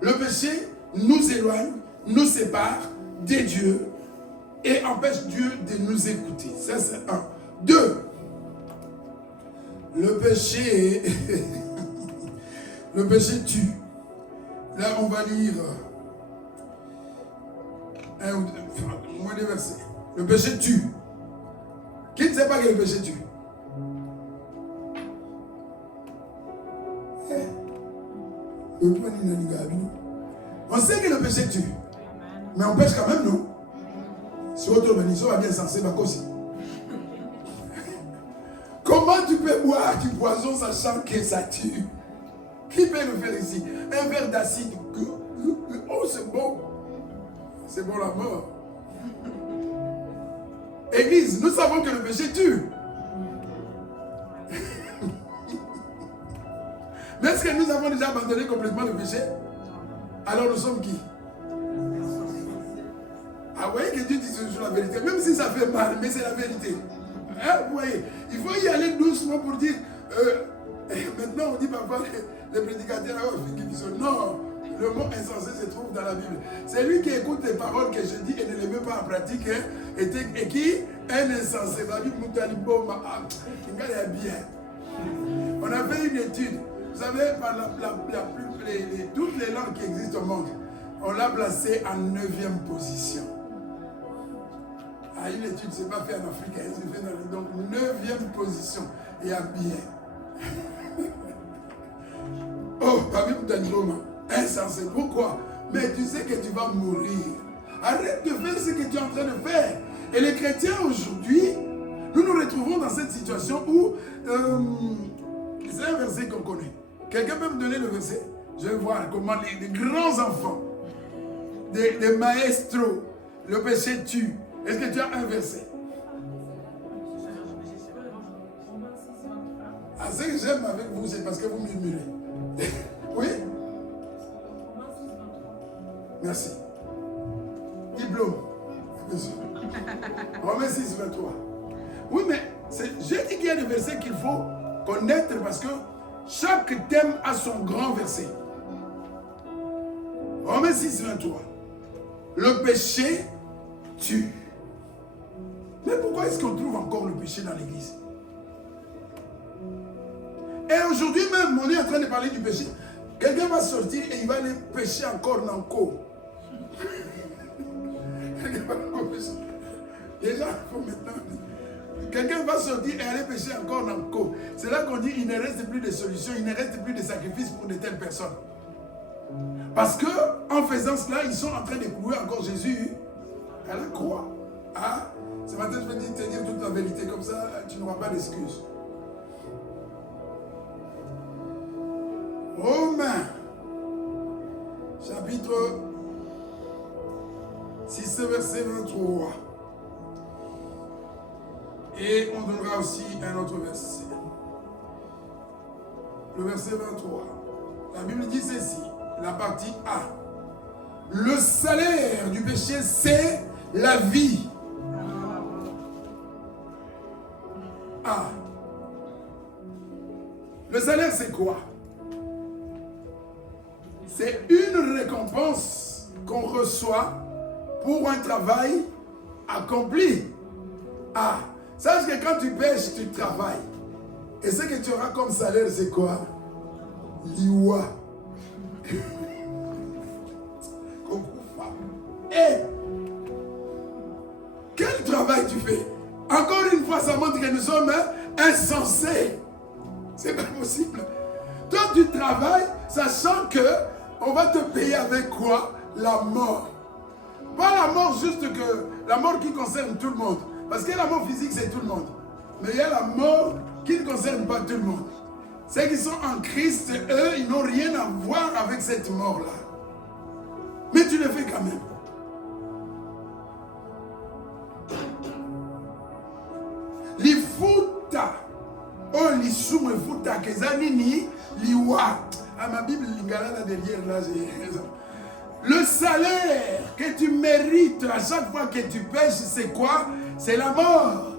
Le péché nous éloigne, nous sépare de Dieu et empêche Dieu de nous écouter. Ça, c'est un. 2. Le péché, le péché tue. Là, on va lire moins des versets. Le péché tue. Qui ne sait pas que le péché tue? On sait que le péché tue. Mais on pêche quand même, non? Si votre organisation va bien censé, aussi. Comment tu peux boire du poison sachant que ça tue? Qui peut le faire ici? Un verre d'acide Oh, c'est bon. C'est bon la mort. Église, nous savons que le péché tue. Mais est-ce que nous avons déjà abandonné complètement le péché? Alors nous sommes qui? Ah, vous voyez que Dieu dit toujours la vérité, même si ça fait mal, mais c'est la vérité. Hein, vous voyez, il faut y aller doucement pour dire, maintenant on dit parfois les prédicateurs, non, le mot insensé se trouve dans la Bible. C'est lui qui écoute les paroles que je dis et ne les met pas en pratique, hein, et qui est un insensé. La Bible nous dit, bien. On a fait une étude, vous savez, par toutes les langues qui existent au monde, on l'a placé en 9e position. Ah, une étude, ce n'est pas fait en Afrique, c'est fait dans donc 9e position. Et à bien. Oh, la Bible donne insensé. Pourquoi? Mais tu sais que tu vas mourir. Arrête de faire ce que tu es en train de faire. Et les chrétiens aujourd'hui, nous nous retrouvons dans cette situation où c'est un verset qu'on connaît. Quelqu'un peut me donner le verset? Je vais voir comment les grands enfants, des maestros, le péché tue. Est-ce que tu as un verset? Ah, ce que j'aime avec vous, c'est parce que vous murmurez. Oui? Merci. Diplôme. Romains 6, 23. Oui, mais j'ai dit qu'il y a des versets qu'il faut connaître parce que chaque thème a son grand verset. Romains 6, 23. Le péché tue. Mais pourquoi est-ce qu'on trouve encore le péché dans l'église? Et aujourd'hui même, on est en train de parler du péché. Quelqu'un va sortir et il va aller pécher encore dans le corps. Déjà, il faut maintenant. Quelqu'un va sortir et aller pécher encore dans le corps. C'est là qu'on dit il ne reste plus de solution, il ne reste plus de sacrifice pour de telles personnes. Parce que en faisant cela, ils sont en train de clouer encore Jésus à la croix. Ah, ce matin, je vais te dire toute la vérité, comme ça, tu n'auras pas d'excuses. Romains, chapitre 6, verset 23. Et on donnera aussi un autre verset. Le verset 23. La Bible dit ceci, la partie A. Le salaire du péché, c'est la vie. A. Le salaire, c'est quoi? C'est une récompense qu'on reçoit pour un travail accompli. Ah, sache que quand tu pêches, tu travailles. Et ce que tu auras comme salaire, c'est quoi? Liwa. Et quel travail tu fais? Encore une fois, ça montre que nous sommes insensés. C'est pas possible. Toi, tu travailles, sachant que on va te payer avec quoi? La mort. Pas la mort juste que la mort qui concerne tout le monde. Parce que la mort physique, c'est tout le monde. Mais il y a la mort qui ne concerne pas tout le monde. Ceux qui sont en Christ, eux, ils n'ont rien à voir avec cette mort-là. Mais tu le fais quand même. Lifuta. Oh, l'issou et futa. Kezanini, liwa. Ah, ma Bible, l'ingala là derrière, là, j'ai raison. Le salaire que tu mérites à chaque fois que tu pêches, c'est quoi? C'est la mort.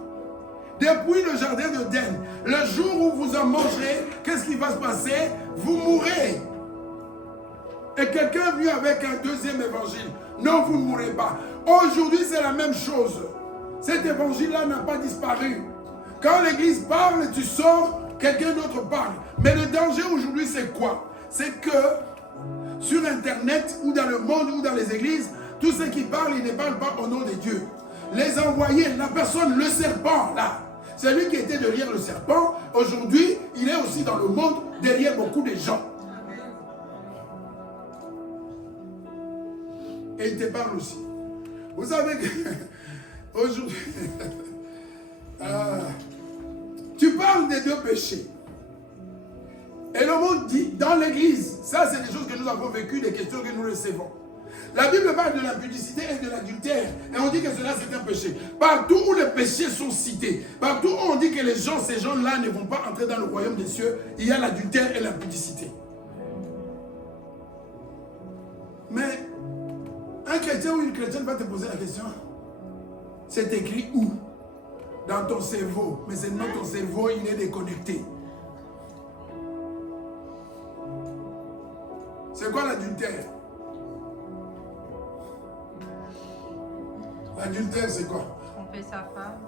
Depuis le jardin d'Éden, le jour où vous en mangerez, qu'est-ce qui va se passer? Vous mourrez. Et quelqu'un vient avec un deuxième évangile. Non, vous ne mourrez pas. Aujourd'hui, c'est la même chose. Cet évangile-là n'a pas disparu. Quand l'église parle, tu sors, quelqu'un d'autre parle. Mais le danger aujourd'hui, c'est quoi? C'est que sur Internet ou dans le monde ou dans les églises, tous ceux qui parlent, ils ne parlent pas au nom de Dieu. Les envoyés, la personne, le serpent, là, c'est lui qui était derrière le serpent. Aujourd'hui, il est aussi dans le monde, derrière beaucoup de gens. Et il te parle aussi. Vous savez que aujourd'hui, tu parles des deux péchés. Et le monde nous dit dans l'église, ça c'est des choses que nous avons vécues, des questions que nous recevons. La Bible parle de l'impudicité et de l'adultère. Et on dit que cela c'est un péché. Partout où les péchés sont cités, partout où on dit que ces gens-là ne vont pas entrer dans le royaume des cieux, il y a l'adultère et l'impudicité. Mais un chrétien ou une chrétienne va te poser la question, c'est écrit où? Dans ton cerveau. Mais c'est non, ton cerveau, il est déconnecté. C'est quoi l'adultère? L'adultère, c'est quoi? Tromper sa femme.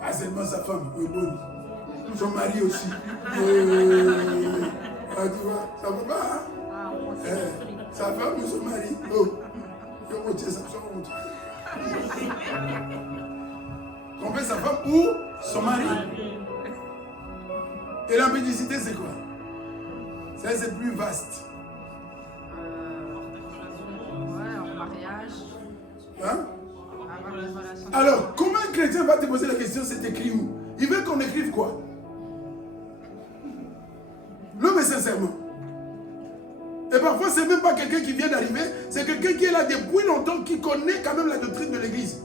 Pas seulement sa femme, bonne. Son mari aussi. Ah, tu vois, ça ne peut pas, hein? Sa femme ou son mari. Oh, tromper sa femme ou son mari. Et l'impudicité, c'est quoi? Ça, c'est plus vaste. Ouais, en mariage. Hein? Avoir une relation. Alors, comment un chrétien va te poser la question, c'est écrit où? Il veut qu'on écrive quoi? Non, mais sincèrement. Et parfois, c'est même pas quelqu'un qui vient d'arriver, c'est quelqu'un qui est là depuis longtemps, qui connaît quand même la doctrine de l'église.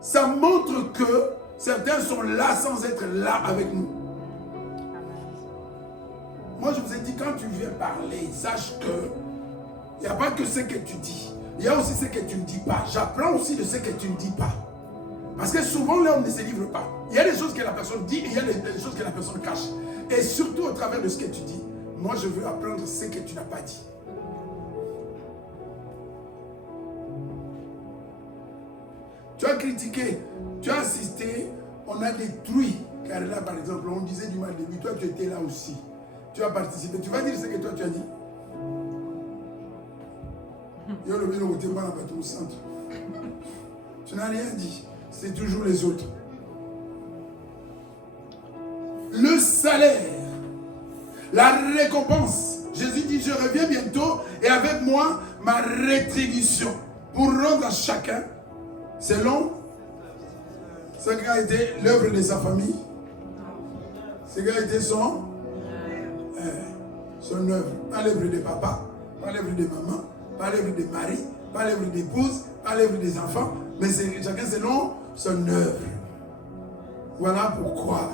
Ça montre que certains sont là sans être là avec nous. Moi, je vous ai dit, quand tu viens parler, sache que il n'y a pas que ce que tu dis. Il y a aussi ce que tu ne dis pas. J'apprends aussi de ce que tu ne dis pas. Parce que souvent, là, on ne se livre pas. Il y a des choses que la personne dit et il y a des choses que la personne cache. Et surtout, au travers de ce que tu dis, moi, je veux apprendre ce que tu n'as pas dit. Tu as critiqué, tu as assisté, on a détruit. Car là, par exemple, on disait du mal de lui, toi, tu étais là aussi. Tu as participé. Tu vas dire ce que toi, tu as dit. Tu n'as rien dit. C'est toujours les autres. Le salaire, la récompense. Jésus dit, je reviens bientôt et avec moi, ma rétribution pour rendre à chacun selon ce qui a été l'œuvre de sa famille, ce qui a été son œuvre. Pas l'œuvre de papa, pas l'œuvre de maman, pas l'œuvre de mari, pas l'œuvre d'épouse, pas l'œuvre des enfants, mais c'est chacun selon son œuvre. Voilà pourquoi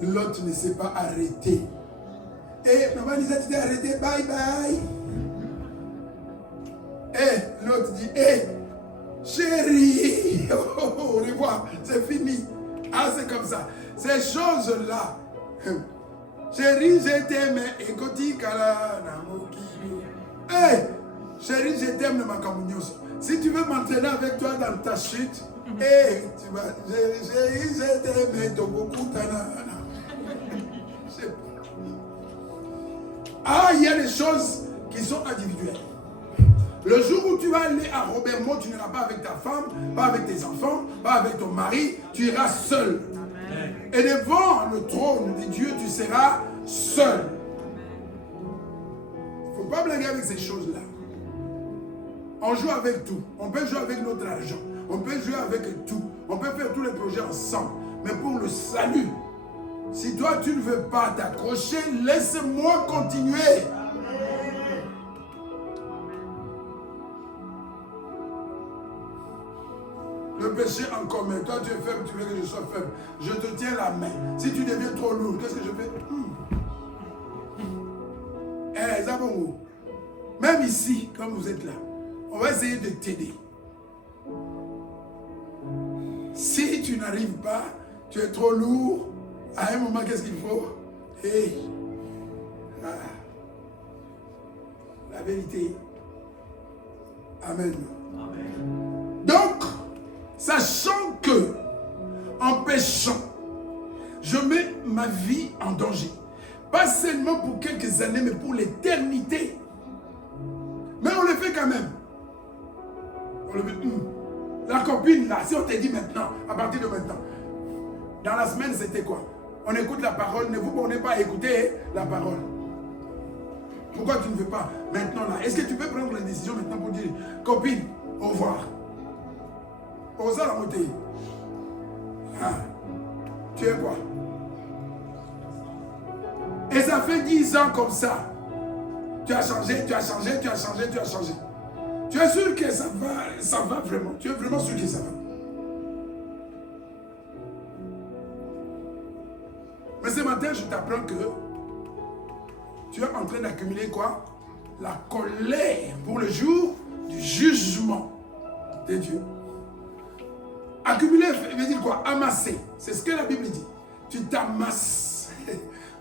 l'autre ne s'est pas arrêté. Et maman disait, tu t'es arrêté, bye bye. Et l'autre dit, chérie, au revoir, c'est fini. Ah, c'est comme ça. Ces choses-là. Chérie, je t'aime, écoute, kala, namokilo. Chérie, je t'aime, ma camougnos. Si tu veux m'entraîner avec toi dans ta chute, tu vas, chérie, je t'aime, beaucoup, Ah, il y a des choses qui sont individuelles. Le jour où tu vas aller à Robert-Mont, tu n'iras pas avec ta femme, pas avec tes enfants, pas avec ton mari, tu iras seul. Amen. Et devant le trône de Dieu, tu seras seul. Il ne faut pas blaguer avec ces choses-là. On joue avec tout. On peut jouer avec notre argent. On peut jouer avec tout. On peut faire tous les projets ensemble. Mais pour le salut, si toi tu ne veux pas t'accrocher, laisse-moi continuer. Le péché en commun. Toi tu es faible, tu veux que je sois faible. Je te tiens la main. Si tu deviens trop lourd, qu'est-ce que je fais? Zabongo. Même ici, comme vous êtes là, on va essayer de t'aider. Si tu n'arrives pas, tu es trop lourd, à un moment, qu'est-ce qu'il faut? La vérité. Amen. Amen. Donc, sachant que, en péchant, je mets ma vie en danger. Pas seulement pour quelques années, mais pour l'éternité. Mais on le fait quand même. On le fait. La copine, là, si on te dit maintenant, à partir de maintenant, dans la semaine, c'était quoi? On écoute la parole, ne vous bornez pas à écouter la parole. Pourquoi tu ne veux pas maintenant là? Est-ce que tu peux prendre la décision maintenant pour dire, copine, au revoir? Osa la montée. Tu es quoi? Et ça fait 10 ans comme ça. Tu as changé, tu as changé, tu as changé, tu as changé. Tu es sûr que ça va vraiment. Tu es vraiment sûr que ça va. Mais ce matin, je t'apprends que tu es en train d'accumuler quoi? La colère pour le jour du jugement de Dieu. Accumuler veut dire quoi? Amasser. C'est ce que la Bible dit. Tu t'amasses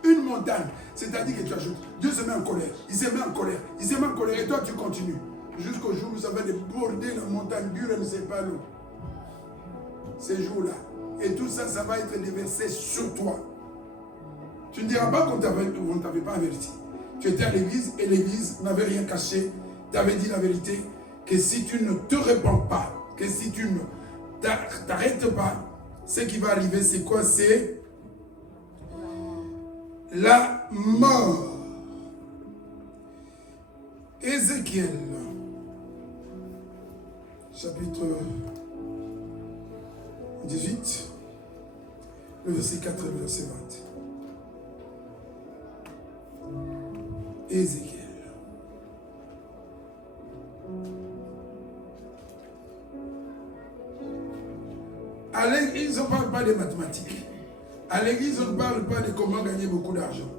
une montagne. C'est-à-dire que tu ajoutes. Dieu se met en colère. Il se met en colère. Il se met en colère. Et toi, tu continues. Jusqu'au jour où ça va déborder la montagne dure et ne sait pas l'eau. Ces jours-là. Et tout ça, ça va être déversé sur toi. Tu ne diras pas qu'on ne t'avait pas averti. Tu étais à l'église et l'église n'avait rien caché. Tu avais dit la vérité. Que si tu ne te répands pas, que si tu ne t'arrêtes pas, ce qui va arriver, c'est quoi? C'est la mort. Ézéchiel, chapitre 18, le verset 4 et le verset 20. Ézéchiel. À l'église, on ne parle pas des mathématiques. À l'église, on ne parle pas de comment gagner beaucoup d'argent.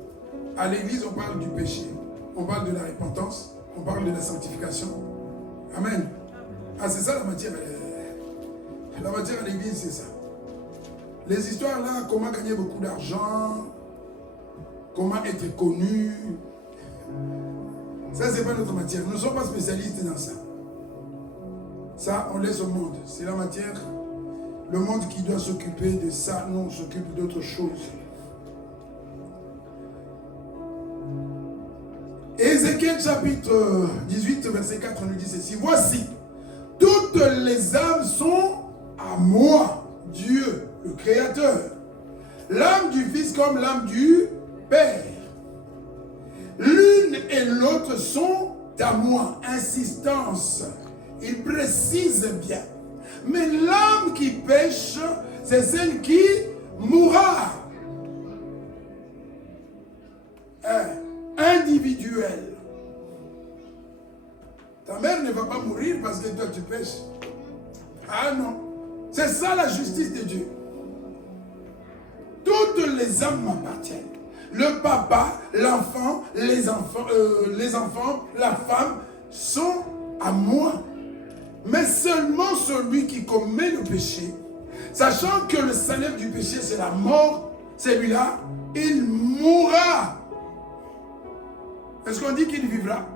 À l'église, on parle du péché. On parle de la repentance. On parle de la sanctification. Amen. Ah, c'est ça la matière. La matière à l'église, c'est ça. Les histoires là, comment gagner beaucoup d'argent, comment être connu, ça, c'est pas notre matière. Nous ne sommes pas spécialistes dans ça. Ça, on laisse au monde. C'est la matière. Le monde qui doit s'occuper de ça, nous on s'occupe d'autres choses. Ézéchiel chapitre 18, verset 4 nous dit ceci. Voici, toutes les âmes sont à moi, Dieu, le Créateur. L'âme du Fils comme l'âme du Père. L'une et l'autre sont à moi. Insistance. Il précise bien. Mais l'âme qui pêche, c'est celle qui mourra. Individuel. Ta mère ne va pas mourir parce que toi tu pêches. Ah non. C'est ça la justice de Dieu. Toutes les âmes m'appartiennent. Le papa, l'enfant, les enfants, la femme sont à moi. Mais seulement celui qui commet le péché, sachant que le salaire du péché c'est la mort, celui-là, il mourra. Est-ce qu'on dit qu'il vivra?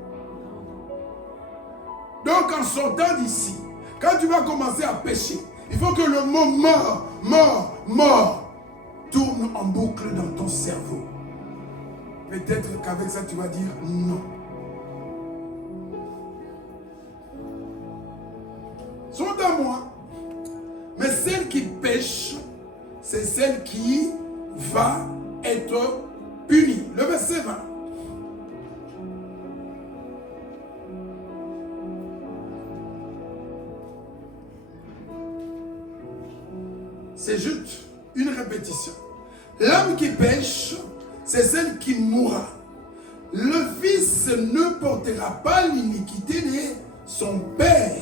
Donc en sortant d'ici, quand tu vas commencer à pécher, il faut que le mot mort tourne en boucle dans ton cerveau. Peut-être qu'avec ça tu vas dire non. Sont à moi. Mais celle qui pêche, c'est celle qui va être punie. Le verset 20. C'est juste une répétition. L'âme qui pêche, c'est celle qui mourra. Le fils ne portera pas l'iniquité de son père.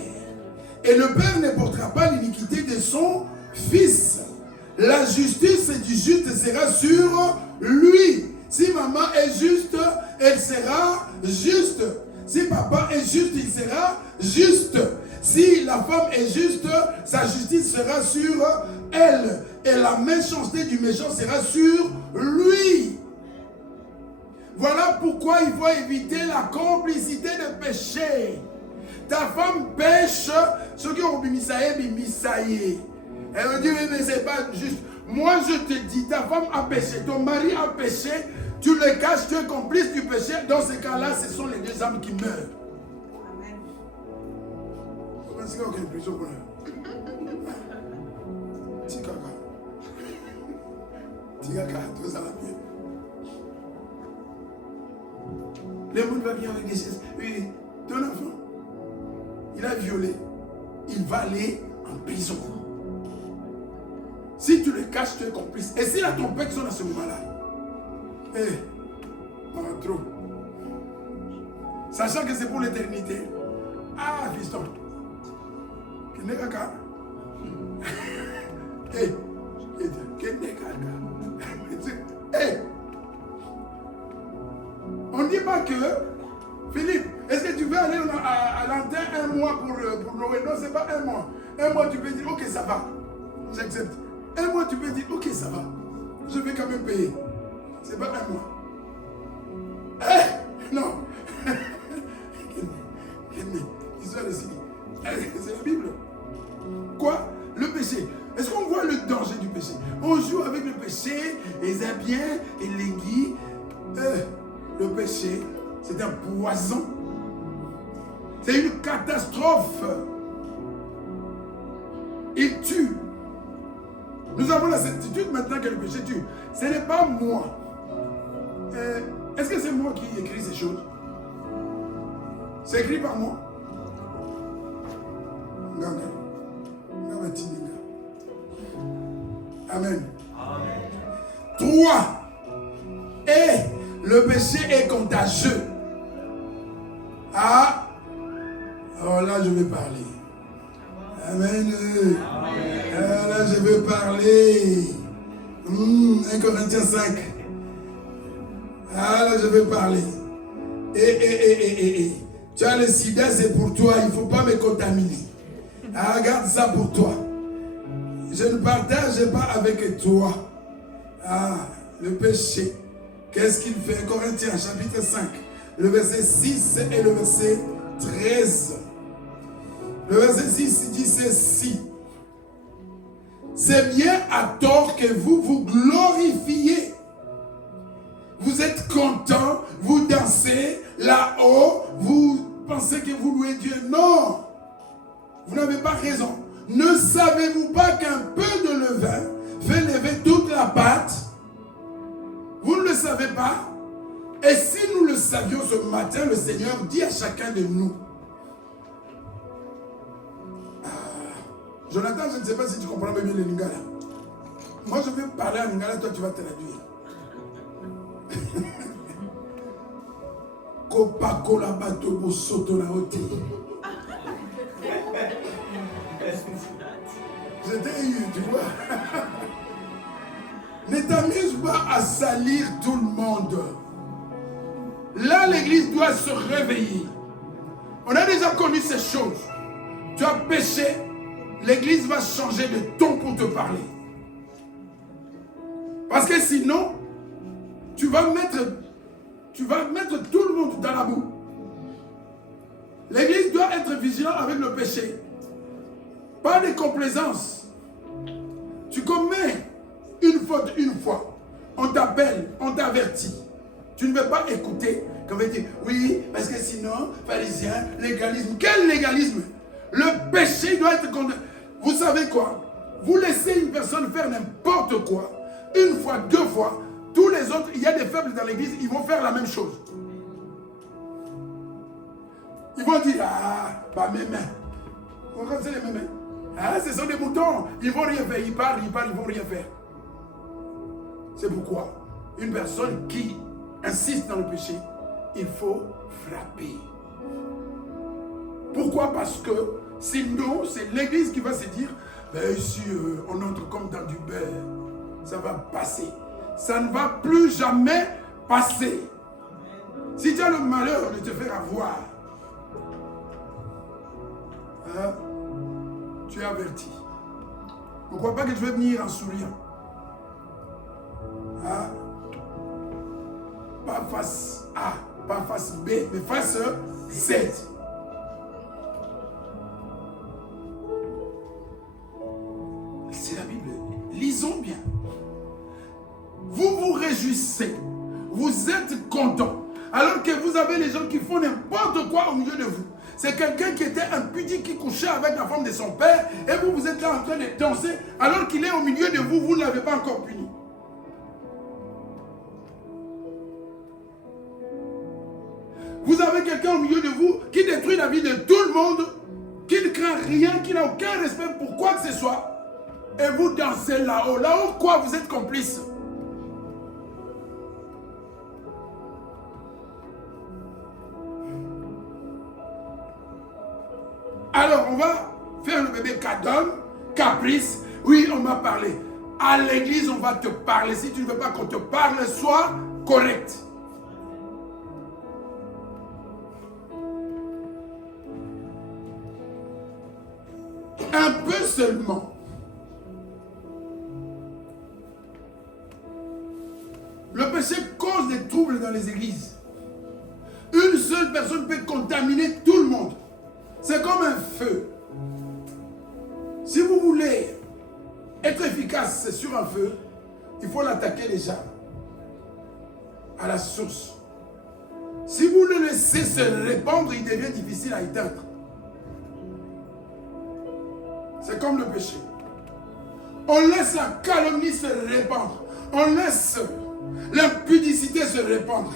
Et le père ne portera pas l'iniquité de son fils. La justice du juste sera sur lui. Si maman est juste, elle sera juste. Si papa est juste, il sera juste. Si la femme est juste, sa justice sera sur elle. Et la méchanceté du méchant sera sur lui. Voilà pourquoi il faut éviter la complicité de péché. Ta femme pêche, ceux qui ont misaillé. Elle me dit, mais c'est pas juste. Moi je te dis, ta femme a péché, ton mari a péché, tu le caches, tu es complice du péché. Dans ce cas-là, ce sont les deux âmes qui meurent. Amen. Le monde va venir avec des choses. Oui, ton enfant, il a violé. Il va aller en prison. Si tu le caches, tu es complice. Et si la trompette sonne à ce moment-là, Non, trop. Sachant que c'est pour l'éternité. Ah, fiston. Qui n'est qu'à. Hey, qui n'est qu'à. Hey. On ne dit pas que, Philippe, est-ce que tu veux aller à l'antenne un mois pour Noël? Non, c'est pas un mois. Un mois, tu peux dire, ok, ça va. J'accepte. Un mois, tu peux dire, ok, ça va. Je vais quand même payer. C'est pas un mois. Non. L'histoire de Sylvie. C'est la Bible. Quoi? Le péché. Est-ce qu'on voit le danger du péché? On joue avec le péché, les habiens et les guides. Le péché, c'est un poison. C'est une catastrophe. Il tue. Nous avons la certitude maintenant que le péché tue. Ce n'est pas moi. Est-ce que c'est moi qui écris ces choses? C'est écrit par moi. Amen. 3. Et le péché est contagieux. Ah. Oh là, je vais parler. Amen. Ah, là, je vais parler. 1 Corinthiens 5. Ah, là, je vais parler. Tu as le sida, c'est pour toi. Il ne faut pas me contaminer. Ah, garde ça pour toi. Je ne partage pas avec toi. Ah, le péché. Qu'est-ce qu'il fait? Corinthiens, chapitre 5. Le verset 6 et le verset 13. Le verset 6 dit ceci. C'est bien à tort que vous vous glorifiez. Vous êtes content, vous dansez là-haut, vous pensez que vous louez Dieu. Non, vous n'avez pas raison. Ne savez-vous pas qu'un peu de levain fait lever toute la pâte? Vous ne le savez pas? Et si nous le savions ce matin, le Seigneur dit à chacun de nous. Jonathan, je ne sais pas si tu comprends bien le lingala. Moi, je vais parler en lingala, toi, tu vas traduire. Copacola bateau soto na oti. J'étais eu, tu vois. Ne t'amuse pas à salir tout le monde. Là, l'église doit se réveiller. On a déjà connu ces choses. Tu as péché, l'église va changer de ton pour te parler. Parce que sinon, tu vas mettre tout le monde dans la boue. L'église doit être vigilante avec le péché. Pas de complaisance. Tu commets une faute une fois. On t'appelle, on t'avertit. Tu ne veux pas écouter. Quand on dire, oui, parce que sinon, pharisien, légalisme. Quel légalisme? Le péché doit être condamné. Vous savez quoi? Vous laissez une personne faire n'importe quoi. Une fois, 2 fois. Tous les autres, il y a des faibles dans l'église, ils vont faire la même chose. Ils vont dire, ah, pas mes mains. Vous regardez les mains. Ah, ce sont des moutons. Ils ne vont rien faire. Ils parlent, ils vont rien faire. C'est pourquoi une personne qui insiste dans le péché, il faut frapper. Pourquoi? Parce que sinon, c'est l'église qui va se dire, ben ici, on entre comme dans du beurre. Ça va passer. Ça ne va plus jamais passer. Si tu as le malheur de te faire avoir, hein, tu es averti. Ne crois pas que je vais venir en souriant. Hein? Pas face A, pas face B, mais face Z. C'est la Bible. Lisons bien. Vous vous réjouissez. Vous êtes contents. Alors que vous avez les gens qui font n'importe quoi au milieu de vous. C'est quelqu'un qui était impudique, qui couchait avec la femme de son père. Et vous, vous êtes là en train de danser. Alors qu'il est au milieu de vous, vous ne l'avez pas encore puni. Vous avez quelqu'un au milieu de vous qui détruit la vie de tout le monde, qui ne craint rien, qui n'a aucun respect pour quoi que ce soit. Et vous dansez là-haut. Là-haut, quoi? Vous êtes complice. Alors, on va faire le bébé cadom, caprice. Oui, on m'a parlé. À l'église, on va te parler. Si tu ne veux pas qu'on te parle, sois correct. Un peu seulement. Le péché cause des troubles dans les églises. Une seule personne peut contaminer tout le monde. C'est comme un feu. Si vous voulez être efficace sur un feu, il faut l'attaquer déjà à la source. Si vous le laissez se répandre, il devient difficile à éteindre. C'est comme le péché. On laisse la calomnie se répandre. On laisse l'impudicité se répandre.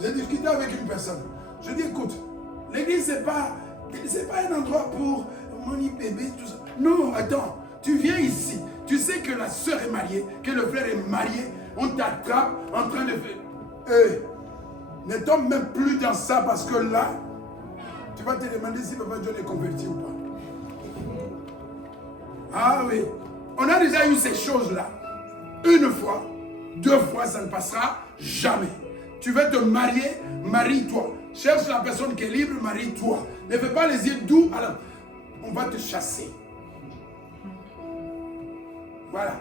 J'ai discuté avec une personne. Je dis, écoute, l'église, c'est pas un endroit pour moni bébé, tout ça. Non, attends, tu viens ici. Tu sais que la soeur est mariée, que le frère est marié. On t'attrape en train de faire... ne tombe même plus dans ça parce que là, tu vas te demander si Papa John est converti ou pas. Ah oui, on a déjà eu ces choses-là. Une fois, 2 fois, ça ne passera jamais. Tu veux te marier, marie-toi. Cherche la personne qui est libre, marie-toi. Ne fais pas les yeux doux, alors on va te chasser. Voilà.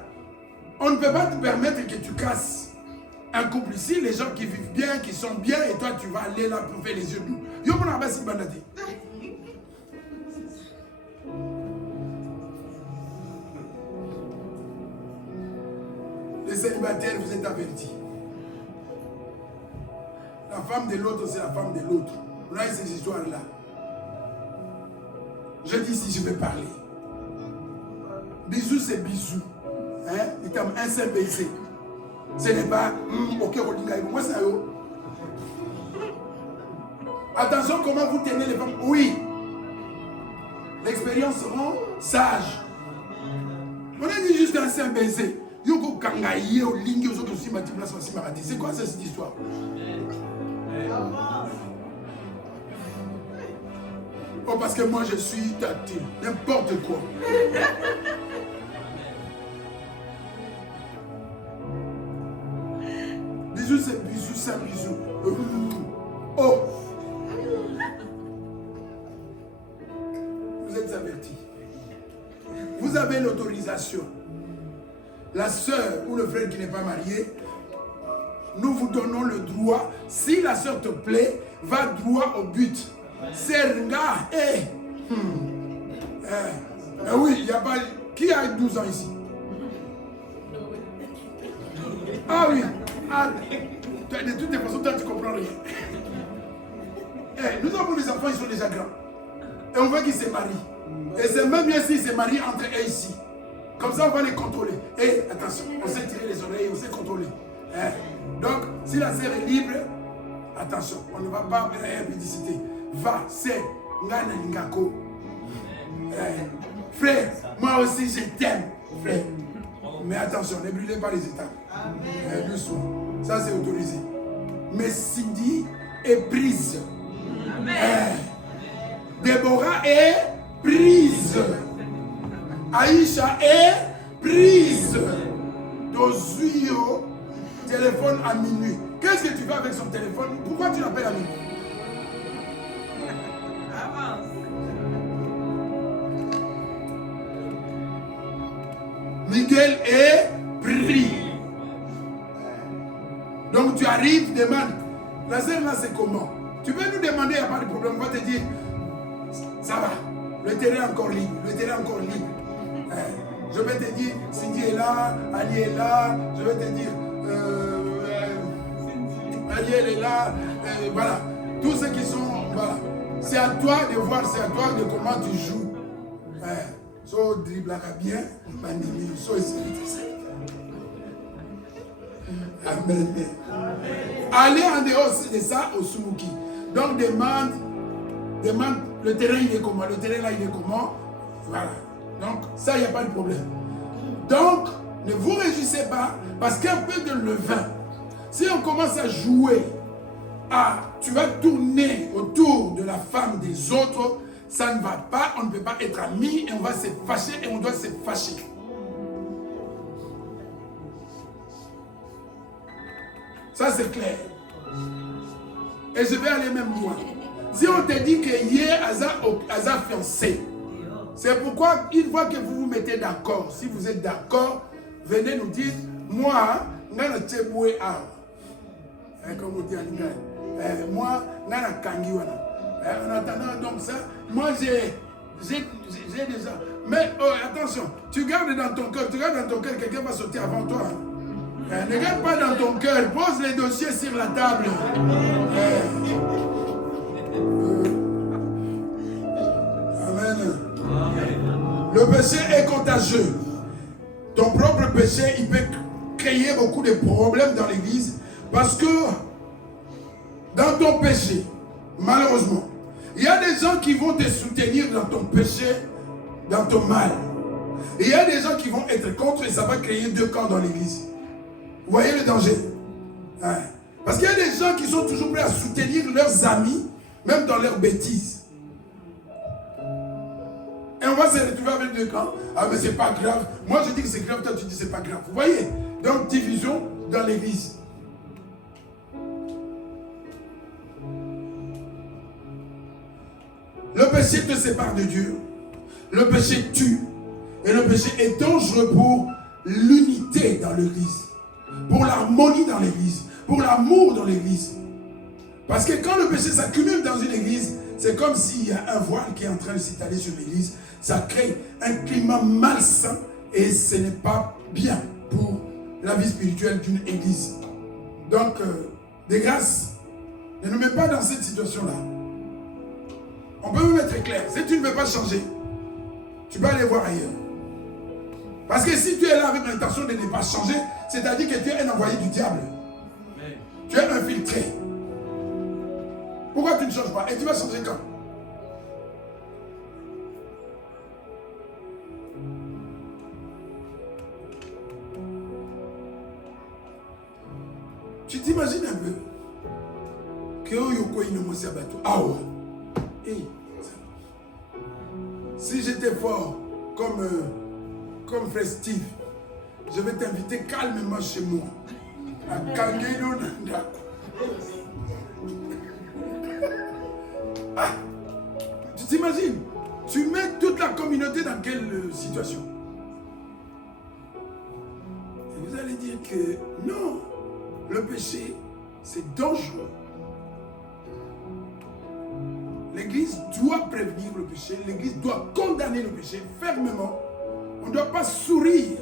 On ne peut pas te permettre que tu casses un couple ici, les gens qui vivent bien, qui sont bien, et toi tu vas aller là pour faire les yeux doux. Yo, mon abbas, c'est bandade. Les célibataires, vous êtes avertis. La femme de l'autre, c'est la femme de l'autre. On a eu ces histoires-là. Je dis si je vais parler. Bisous, c'est bisous. Hein? Un seul baiser. Ce n'est pas ok, moi c'est eux. Attention comment vous tenez les femmes. Oui. L'expérience rend sage. On a dit juste un seul baiser. C'est quoi cette histoire? Oh, parce que moi je suis tactile. N'importe quoi. Bisous, c'est bisous, c'est bisous. Oh! Vous êtes avertis. Vous avez l'autorisation. La sœur ou le frère qui n'est pas marié, nous vous donnons le droit. Si la sœur te plaît, va droit au but. Serga, oui, il n'y a pas... Qui a 12 ans ici? Ah oui. Ah, de toutes les façons, toi tu comprends rien. Nous avons des enfants, ils sont déjà grands. Et on veut qu'ils se marient. Et c'est même bien s'ils se marient entre eux ici. Comme ça, on va les contrôler. Et attention, on sait tirer les oreilles, on sait contrôler. Donc, si la sœur est libre, attention, on ne va pas faire impudicité. Va, c'est Ngana Ngako. Frère, moi aussi je t'aime, frère. Mais attention, ne brûlez pas les étapes. Doucement. Ça, c'est autorisé. Mais Cindy est prise. Déborah est prise. Aïcha est prise. Dozuyo, téléphone à minuit. Qu'est-ce que tu fais avec son téléphone? Pourquoi tu l'appelles à minuit? Miguel est pris. Donc tu arrives, demande. La sœur là c'est comment? Tu peux nous demander, il n'y a pas de problème. On va te dire, ça va. Le terrain est encore libre. Le terrain est encore libre. Je vais te dire, Cindy est là, Ali est là. Je vais te dire, Ali elle est là. Voilà. Tous ceux qui sont, voilà. C'est à toi de voir, c'est à toi de comment tu joues. So dribble bien, so Amen. Allez en dehors de ça au Sumuki. Donc demande, le terrain il est comment, le terrain là il est comment. Voilà. Donc ça il n'y a pas de problème. Donc ne vous réjouissez pas parce qu'un peu de levain, si on commence à jouer, tu vas tourner autour de la femme des autres, ça ne va pas, on ne peut pas être amis, et on va se fâcher, et on doit se fâcher. Ça c'est clair. Et je vais aller même loin. Si on te dit que hier, Asa fiancé, c'est pourquoi une fois que vous vous mettez d'accord, si vous êtes d'accord, venez nous dire, moi, comme on dit en Lingala, moi, en attendant donc ça, moi j'ai déjà. Mais oh, attention, tu gardes dans ton cœur, quelqu'un va sauter avant toi. Ne garde pas dans ton cœur, pose les dossiers sur la table. Amen. Le péché est contagieux. Ton propre péché, il peut créer beaucoup de problèmes dans l'église parce que dans ton péché, malheureusement, il y a des gens qui vont te soutenir dans ton péché, dans ton mal. Et il y a des gens qui vont être contre et ça va créer deux camps dans l'église. Vous voyez le danger? Hein? Parce qu'il y a des gens qui sont toujours prêts à soutenir leurs amis, même dans leurs bêtises. Et on va se retrouver avec deux camps. Ah mais c'est pas grave. Moi je dis que c'est grave, toi tu dis c'est pas grave. Vous voyez? Donc division dans l'église. Le péché te sépare de Dieu. Le péché tue. Et le péché est dangereux pour l'unité dans l'église. Pour l'harmonie dans l'église. Pour l'amour dans l'église. Parce que quand le péché s'accumule dans une église, c'est comme s'il y a un voile qui est en train de s'étaler sur l'église. Ça crée un climat malsain et ce n'est pas bien pour la vie spirituelle d'une église. Donc, de grâce, ne nous mets pas dans cette situation-là. On peut me mettre clair. Si tu ne veux pas changer, tu peux aller voir ailleurs. Parce que si tu es là avec l'intention de ne pas changer, c'est-à-dire que tu es un envoyé du diable. Tu es infiltré. Pourquoi tu ne changes pas? Et tu vas changer quand? Tu t'imagines un peu que si j'étais fort comme frère Steve, je vais t'inviter calmement chez moi à Kangelo Nandaku. Ah, tu t'imagines? Tu mets toute la communauté dans quelle situation? Et vous allez dire que non, le péché, c'est dangereux. L'église doit prévenir le péché, l'église doit condamner le péché fermement. On ne doit pas sourire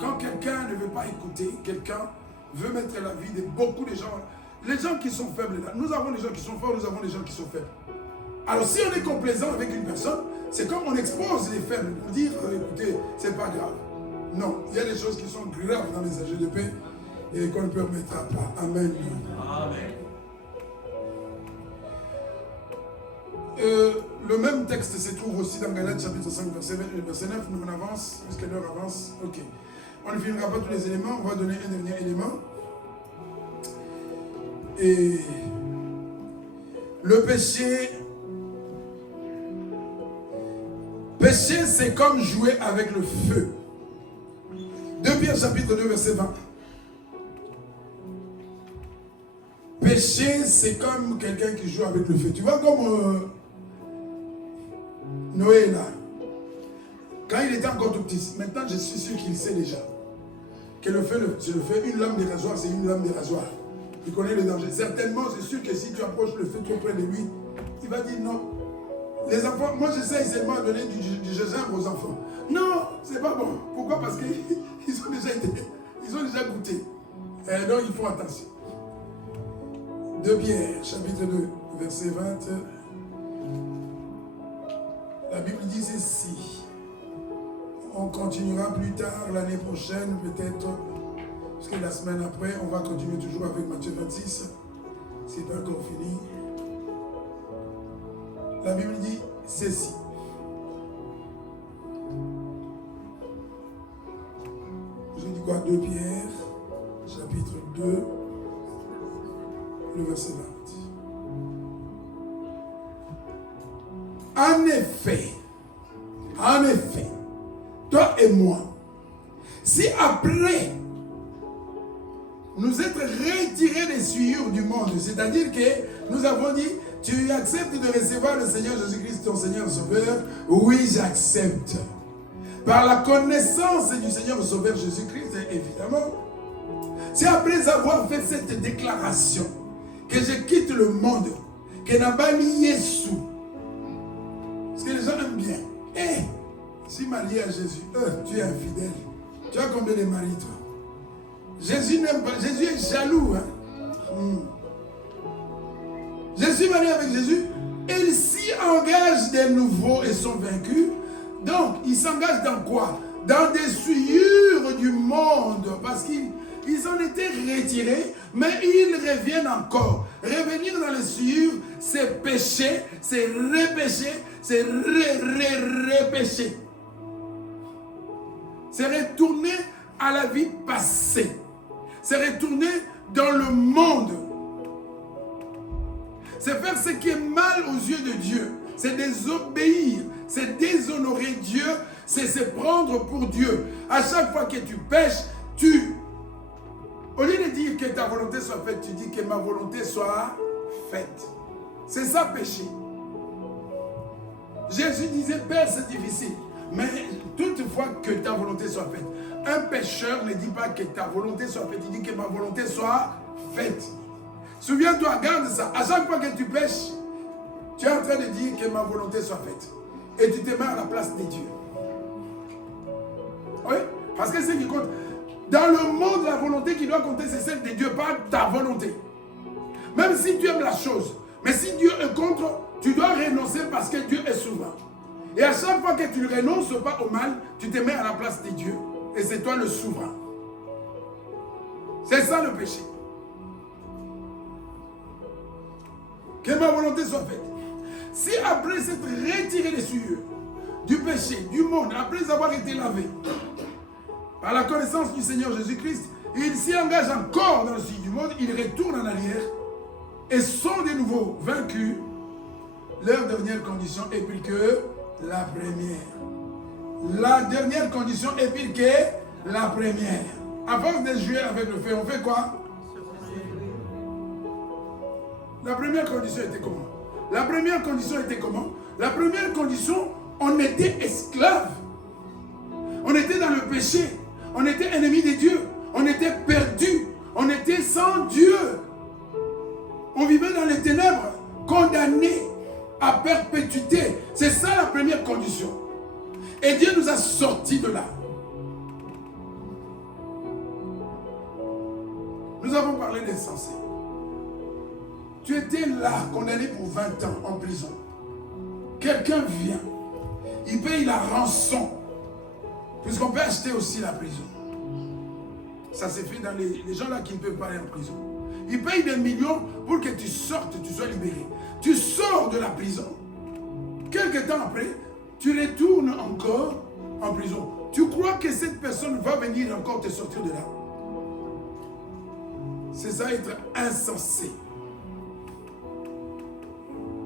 quand quelqu'un ne veut pas écouter, quelqu'un veut mettre la vie de beaucoup de gens. Les gens qui sont faibles, là, nous avons des gens qui sont forts, nous avons des gens qui sont faibles. Alors si on est complaisant avec une personne, c'est comme on expose les faibles pour dire, écoutez, c'est pas grave. Non, il y a des choses qui sont graves dans les âges de paix et qu'on ne permettra pas. Amen. Amen. Le même texte se trouve aussi dans Galates chapitre 5, verset 9. Nous on avance, puisque l'heure avance. Ok. On ne filmera pas tous les éléments, on va donner un dernier élément. Et le péché, c'est comme jouer avec le feu. 2 Pierre chapitre 2, verset 20. Péché, c'est comme quelqu'un qui joue avec le feu. Tu vois comme Noé là. Quand il était encore tout petit, maintenant je suis sûr qu'il sait déjà que le feu, c'est le feu. Une lame de rasoir, c'est une lame de rasoir. Il connaît le danger. Certainement, c'est sûr que si tu approches le feu trop près de lui, il va dire non. Les enfants, moi j'essaie seulement de donner du gingembre aux enfants. Non, c'est pas bon. Pourquoi? Parce qu'ils ont déjà goûté. Et donc ils font attention. 2 Pierre, chapitre 2, verset 20. La Bible dit ceci. On continuera plus tard, l'année prochaine, peut-être, parce que la semaine après, on va continuer toujours avec Matthieu 26. C'est pas encore fini. La Bible dit ceci. Je dis quoi? 2 Pierre, chapitre 2, le verset 20. en effet, toi et moi, si après nous être retirés des souillures du monde, c'est-à-dire que nous avons dit, tu acceptes de recevoir le Seigneur Jésus-Christ, ton Seigneur Sauveur? Oui, j'accepte. Par la connaissance du Seigneur Sauveur Jésus-Christ, évidemment. C'est après avoir fait cette déclaration que je quitte le monde, que n'a pas mis Jésus. Parce que les gens aiment bien. Eh, si marié à Jésus, tu es infidèle. Tu as combien de maris, toi? Jésus n'aime pas. Jésus est jaloux. Je suis marié avec Jésus. Il s'y engage des nouveaux et sont vaincus. Donc, ils s'engagent dans quoi? Dans des souillures du monde. Parce qu'ils en étaient retirés, mais ils reviennent encore. Revenir dans les souillures, c'est pécher, c'est repécher, c'est repécher. C'est retourner à la vie passée. C'est retourner dans le monde. C'est faire ce qui est mal aux yeux de Dieu. C'est désobéir. C'est déshonorer Dieu. C'est se prendre pour Dieu. À chaque fois que tu pêches, au lieu de dire que ta volonté soit faite, tu dis que ma volonté soit faite. C'est ça péché. Jésus disait, Père, c'est difficile. Mais toutefois que ta volonté soit faite. Un pécheur ne dit pas que ta volonté soit faite. Il dit que ma volonté soit faite. Souviens-toi, garde ça. À chaque fois que tu pêches, tu es en train de dire que ma volonté soit faite. Et tu te mets à la place de Dieu. Oui, parce que c'est ce qui compte. Dans le monde, la volonté qui doit compter, c'est celle de Dieu, pas ta volonté. Même si tu aimes la chose. Mais si Dieu est contre, tu dois renoncer parce que Dieu est souverain. Et à chaque fois que tu ne renonces pas au mal, tu te mets à la place de Dieu. Et c'est toi le souverain. C'est ça le péché. Que ma volonté soit faite. Si après s'être retiré des souillures, du péché, du monde, après avoir été lavé, par la connaissance du Seigneur Jésus-Christ, il s'y engage encore dans le souillure du monde, il retourne en arrière et sont de nouveau vaincus. Leur dernière condition est pire que la première. La dernière condition est pire que la première. À force de jouer avec le feu, on fait quoi? La première condition était comment? La première condition était comment? La première condition, on était esclaves. On était dans le péché. On était ennemis de Dieu. On était perdus. On était sans Dieu. On vivait dans les ténèbres, condamnés à perpétuité. C'est ça la première condition. Et Dieu nous a sortis de là. Nous avons parlé d'insensé. Tu étais là, condamné pour 20 ans en prison. Quelqu'un vient. Il paye la rançon. Puisqu'on peut acheter aussi la prison. Ça s'est fait dans les gens là qui ne peuvent pas aller en prison. Ils payent des millions pour que tu sortes, tu sois libéré. Tu sors de la prison. Quelque temps après, tu retournes encore en prison. Tu crois que cette personne va venir encore te sortir de là? C'est ça être insensé.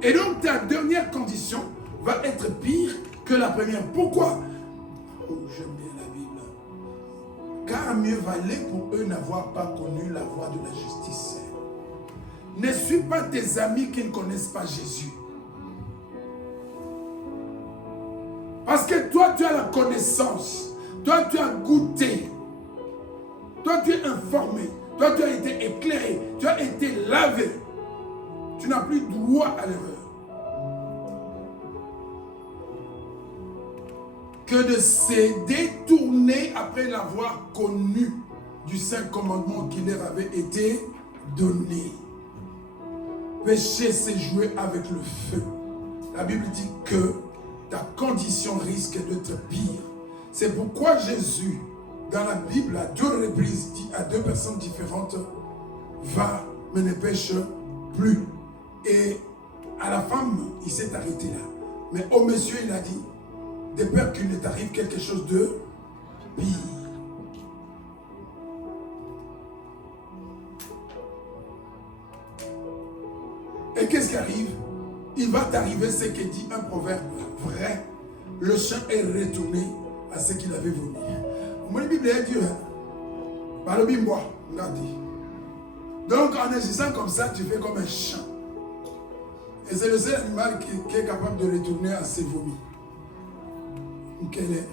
Et donc ta dernière condition va être pire que la première. Pourquoi? Oh, j'aime bien la Bible. Car mieux valait pour eux n'avoir pas connu la voie de la justice. Ne suis pas tes amis qui ne connaissent pas Jésus. Parce que toi, tu as la connaissance. Toi, tu as goûté. Toi, tu es informé. Toi, tu as été éclairé. Tu as été lavé. Tu n'as plus droit à l'erreur. Que de se détourner après l'avoir connu du saint commandement qui leur avait été donné. Péché, c'est jouer avec le feu. La Bible dit que ta condition risque d'être pire. C'est pourquoi Jésus, dans la Bible, à 2 reprises, dit à 2 personnes différentes, va, mais ne pêche plus. Et à la femme, il s'est arrêté là. Mais au monsieur, il a dit, de peur qu'il ne t'arrive quelque chose de pire. Et qu'est-ce qui arrive? il va t'arriver ce que dit un proverbe vrai. Le chien est retourné à ce qu'il avait vomi. Mon Bible est Dieu. Donc en agissant comme ça, tu fais comme un chien. Et c'est le seul animal qui est capable de retourner à ses vomis. Quel est?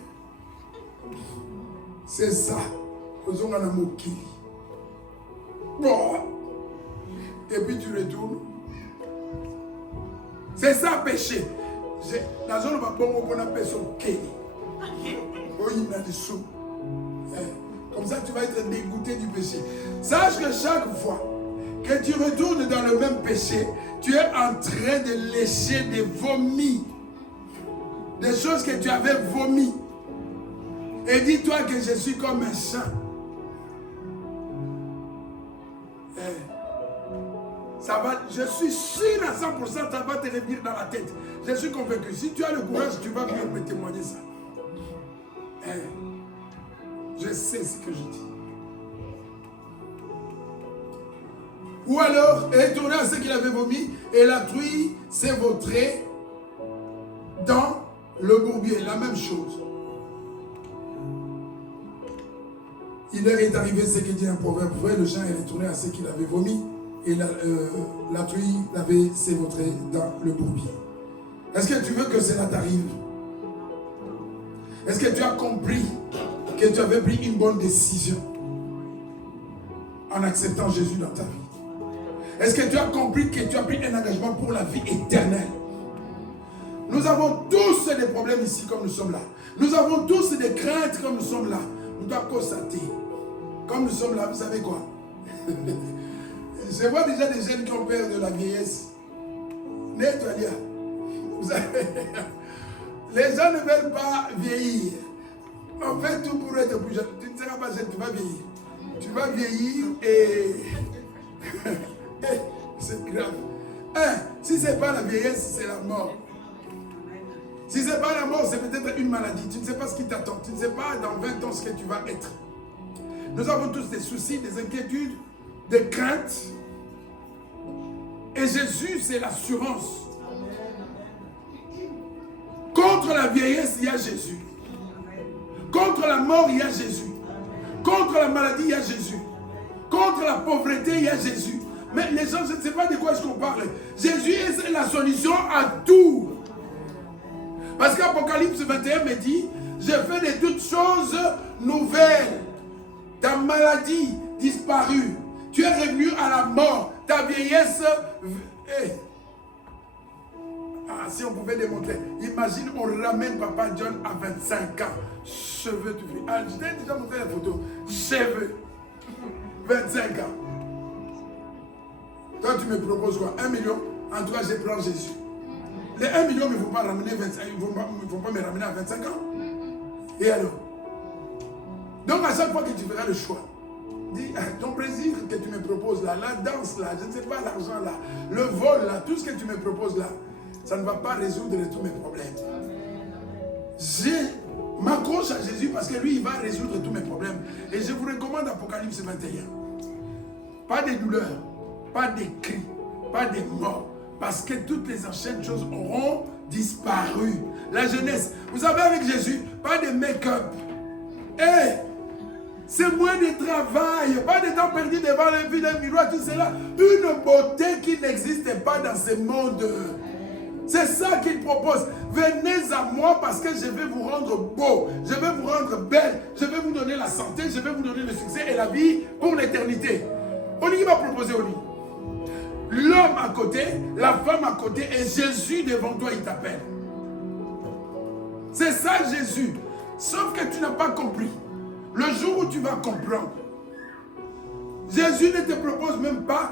C'est ça. Faisons un amour qui. Bon. Et puis tu retournes. C'est ça péché. La zone va bon qu'on appelle son Kéli. Comme ça tu vas être dégoûté du péché. Sache que chaque fois que tu retournes dans le même péché, tu es en train de lécher des vomis. Des choses que tu avais vomi. Et dis-toi que je suis comme un chat. Ça va, je suis sûr à 100%, ça va te revenir dans la tête. Je suis convaincu. Si tu as le courage, tu vas venir me témoigner ça. Je sais ce que je dis. Ou alors, retourner à ce qu'il avait vomi, et la truie s'est vautrée dans le bourbier. La même chose. Il leur est arrivé ce que dit un proverbe vrai, le chien est retourné à ce qu'il avait vomi, et la truie s'est vautrée dans le bourbier. Est-ce que tu veux que cela t'arrive? Est-ce que tu as compris que tu avais pris une bonne décision en acceptant Jésus dans ta vie? Est-ce que tu as compris que tu as pris un engagement pour la vie éternelle? Nous avons tous des problèmes ici comme nous sommes là. Nous avons tous des craintes comme nous sommes là. Nous devons constater. Comme nous sommes là, vous savez quoi? Je vois déjà des jeunes qui ont peur de la vieillesse. Nettoyer. Vous savez, les gens ne veulent pas vieillir. On fait tout pour être plus jeune. Tu ne seras pas jeune, tu vas vieillir. Tu vas vieillir et... c'est grave. Si ce n'est pas la vieillesse, c'est la mort. Si ce n'est pas la mort, c'est peut-être une maladie. Tu ne sais pas ce qui t'attend. Tu ne sais pas dans 20 ans ce que tu vas être. Nous avons tous des soucis, des inquiétudes, des craintes. Et Jésus, c'est l'assurance. Contre la vieillesse, il y a Jésus. Contre la mort, il y a Jésus. Contre la maladie, il y a Jésus. Contre la pauvreté, il y a Jésus. Mais les gens, je ne sais pas de quoi je parle. Jésus est la solution à tout. Parce qu'Apocalypse 21 me dit, je fais de toutes choses nouvelles. Ta maladie disparue. Tu es revenu à la mort. Ta vieillesse... si on pouvait démontrer. Imagine, on ramène Papa John à 25 ans. Cheveux tout fait. Je t'ai déjà montré la photo. Cheveux. 25 ans. Toi, tu me proposes quoi? 1 million? En tout cas, je prends Jésus. Les 1 million ne vont pas ramener 25, ils ne vont pas me ramener à 25 ans. Et alors? Donc, à chaque fois que tu feras le choix, dis, ton plaisir que tu me proposes là, la danse là, je ne sais pas, l'argent là, le vol là, tout ce que tu me proposes là, ça ne va pas résoudre tous mes problèmes. Je m'accroche à Jésus parce que lui, il va résoudre tous mes problèmes. Et je vous recommande Apocalypse 21. Pas de douleurs, pas de cris, pas de morts. Parce que toutes les anciennes choses auront disparu. La jeunesse. Vous savez, avec Jésus, pas de make-up. C'est moins de travail. Pas de temps perdu devant le miroir, tout cela. Une beauté qui n'existe pas dans ce monde. C'est ça qu'il propose. Venez à moi parce que je vais vous rendre beau. Je vais vous rendre belle. Je vais vous donner la santé. Je vais vous donner le succès et la vie pour l'éternité. On y va proposer au lit. L'homme à côté, la femme à côté et Jésus devant toi, il t'appelle. C'est ça Jésus. Sauf que tu n'as pas compris. Le jour où tu vas comprendre, Jésus ne te propose même pas.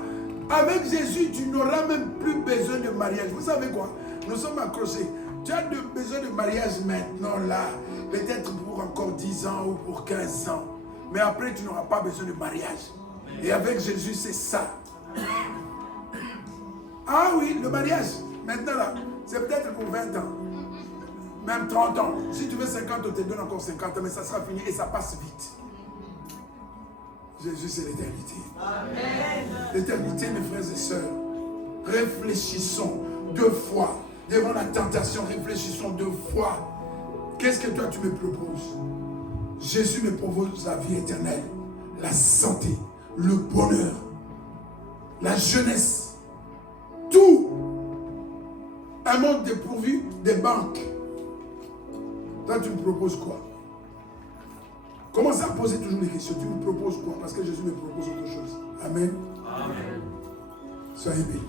Avec Jésus, tu n'auras même plus besoin de mariage. Vous savez quoi? Nous sommes accrochés. Tu as besoin de mariage maintenant, là. Peut-être pour encore 10 ans ou pour 15 ans. Mais après, tu n'auras pas besoin de mariage. Et avec Jésus, c'est ça. Ah oui, le mariage, maintenant là, c'est peut-être pour 20 ans. Même 30 ans. Si tu veux 50, on te donne encore 50 ans, mais ça sera fini et ça passe vite. Jésus, c'est l'éternité. L'éternité, mes frères et sœurs. Réfléchissons. 2 fois. Devant la tentation, réfléchissons 2 fois. Qu'est-ce que toi tu me proposes? Jésus me propose la vie éternelle, la santé, le bonheur, la jeunesse, tout. Un monde dépourvu des banques. Toi tu me proposes quoi? Commence à poser toujours des questions. Tu me proposes quoi? Parce que Jésus me propose autre chose. Amen. Amen. Soyez bénis.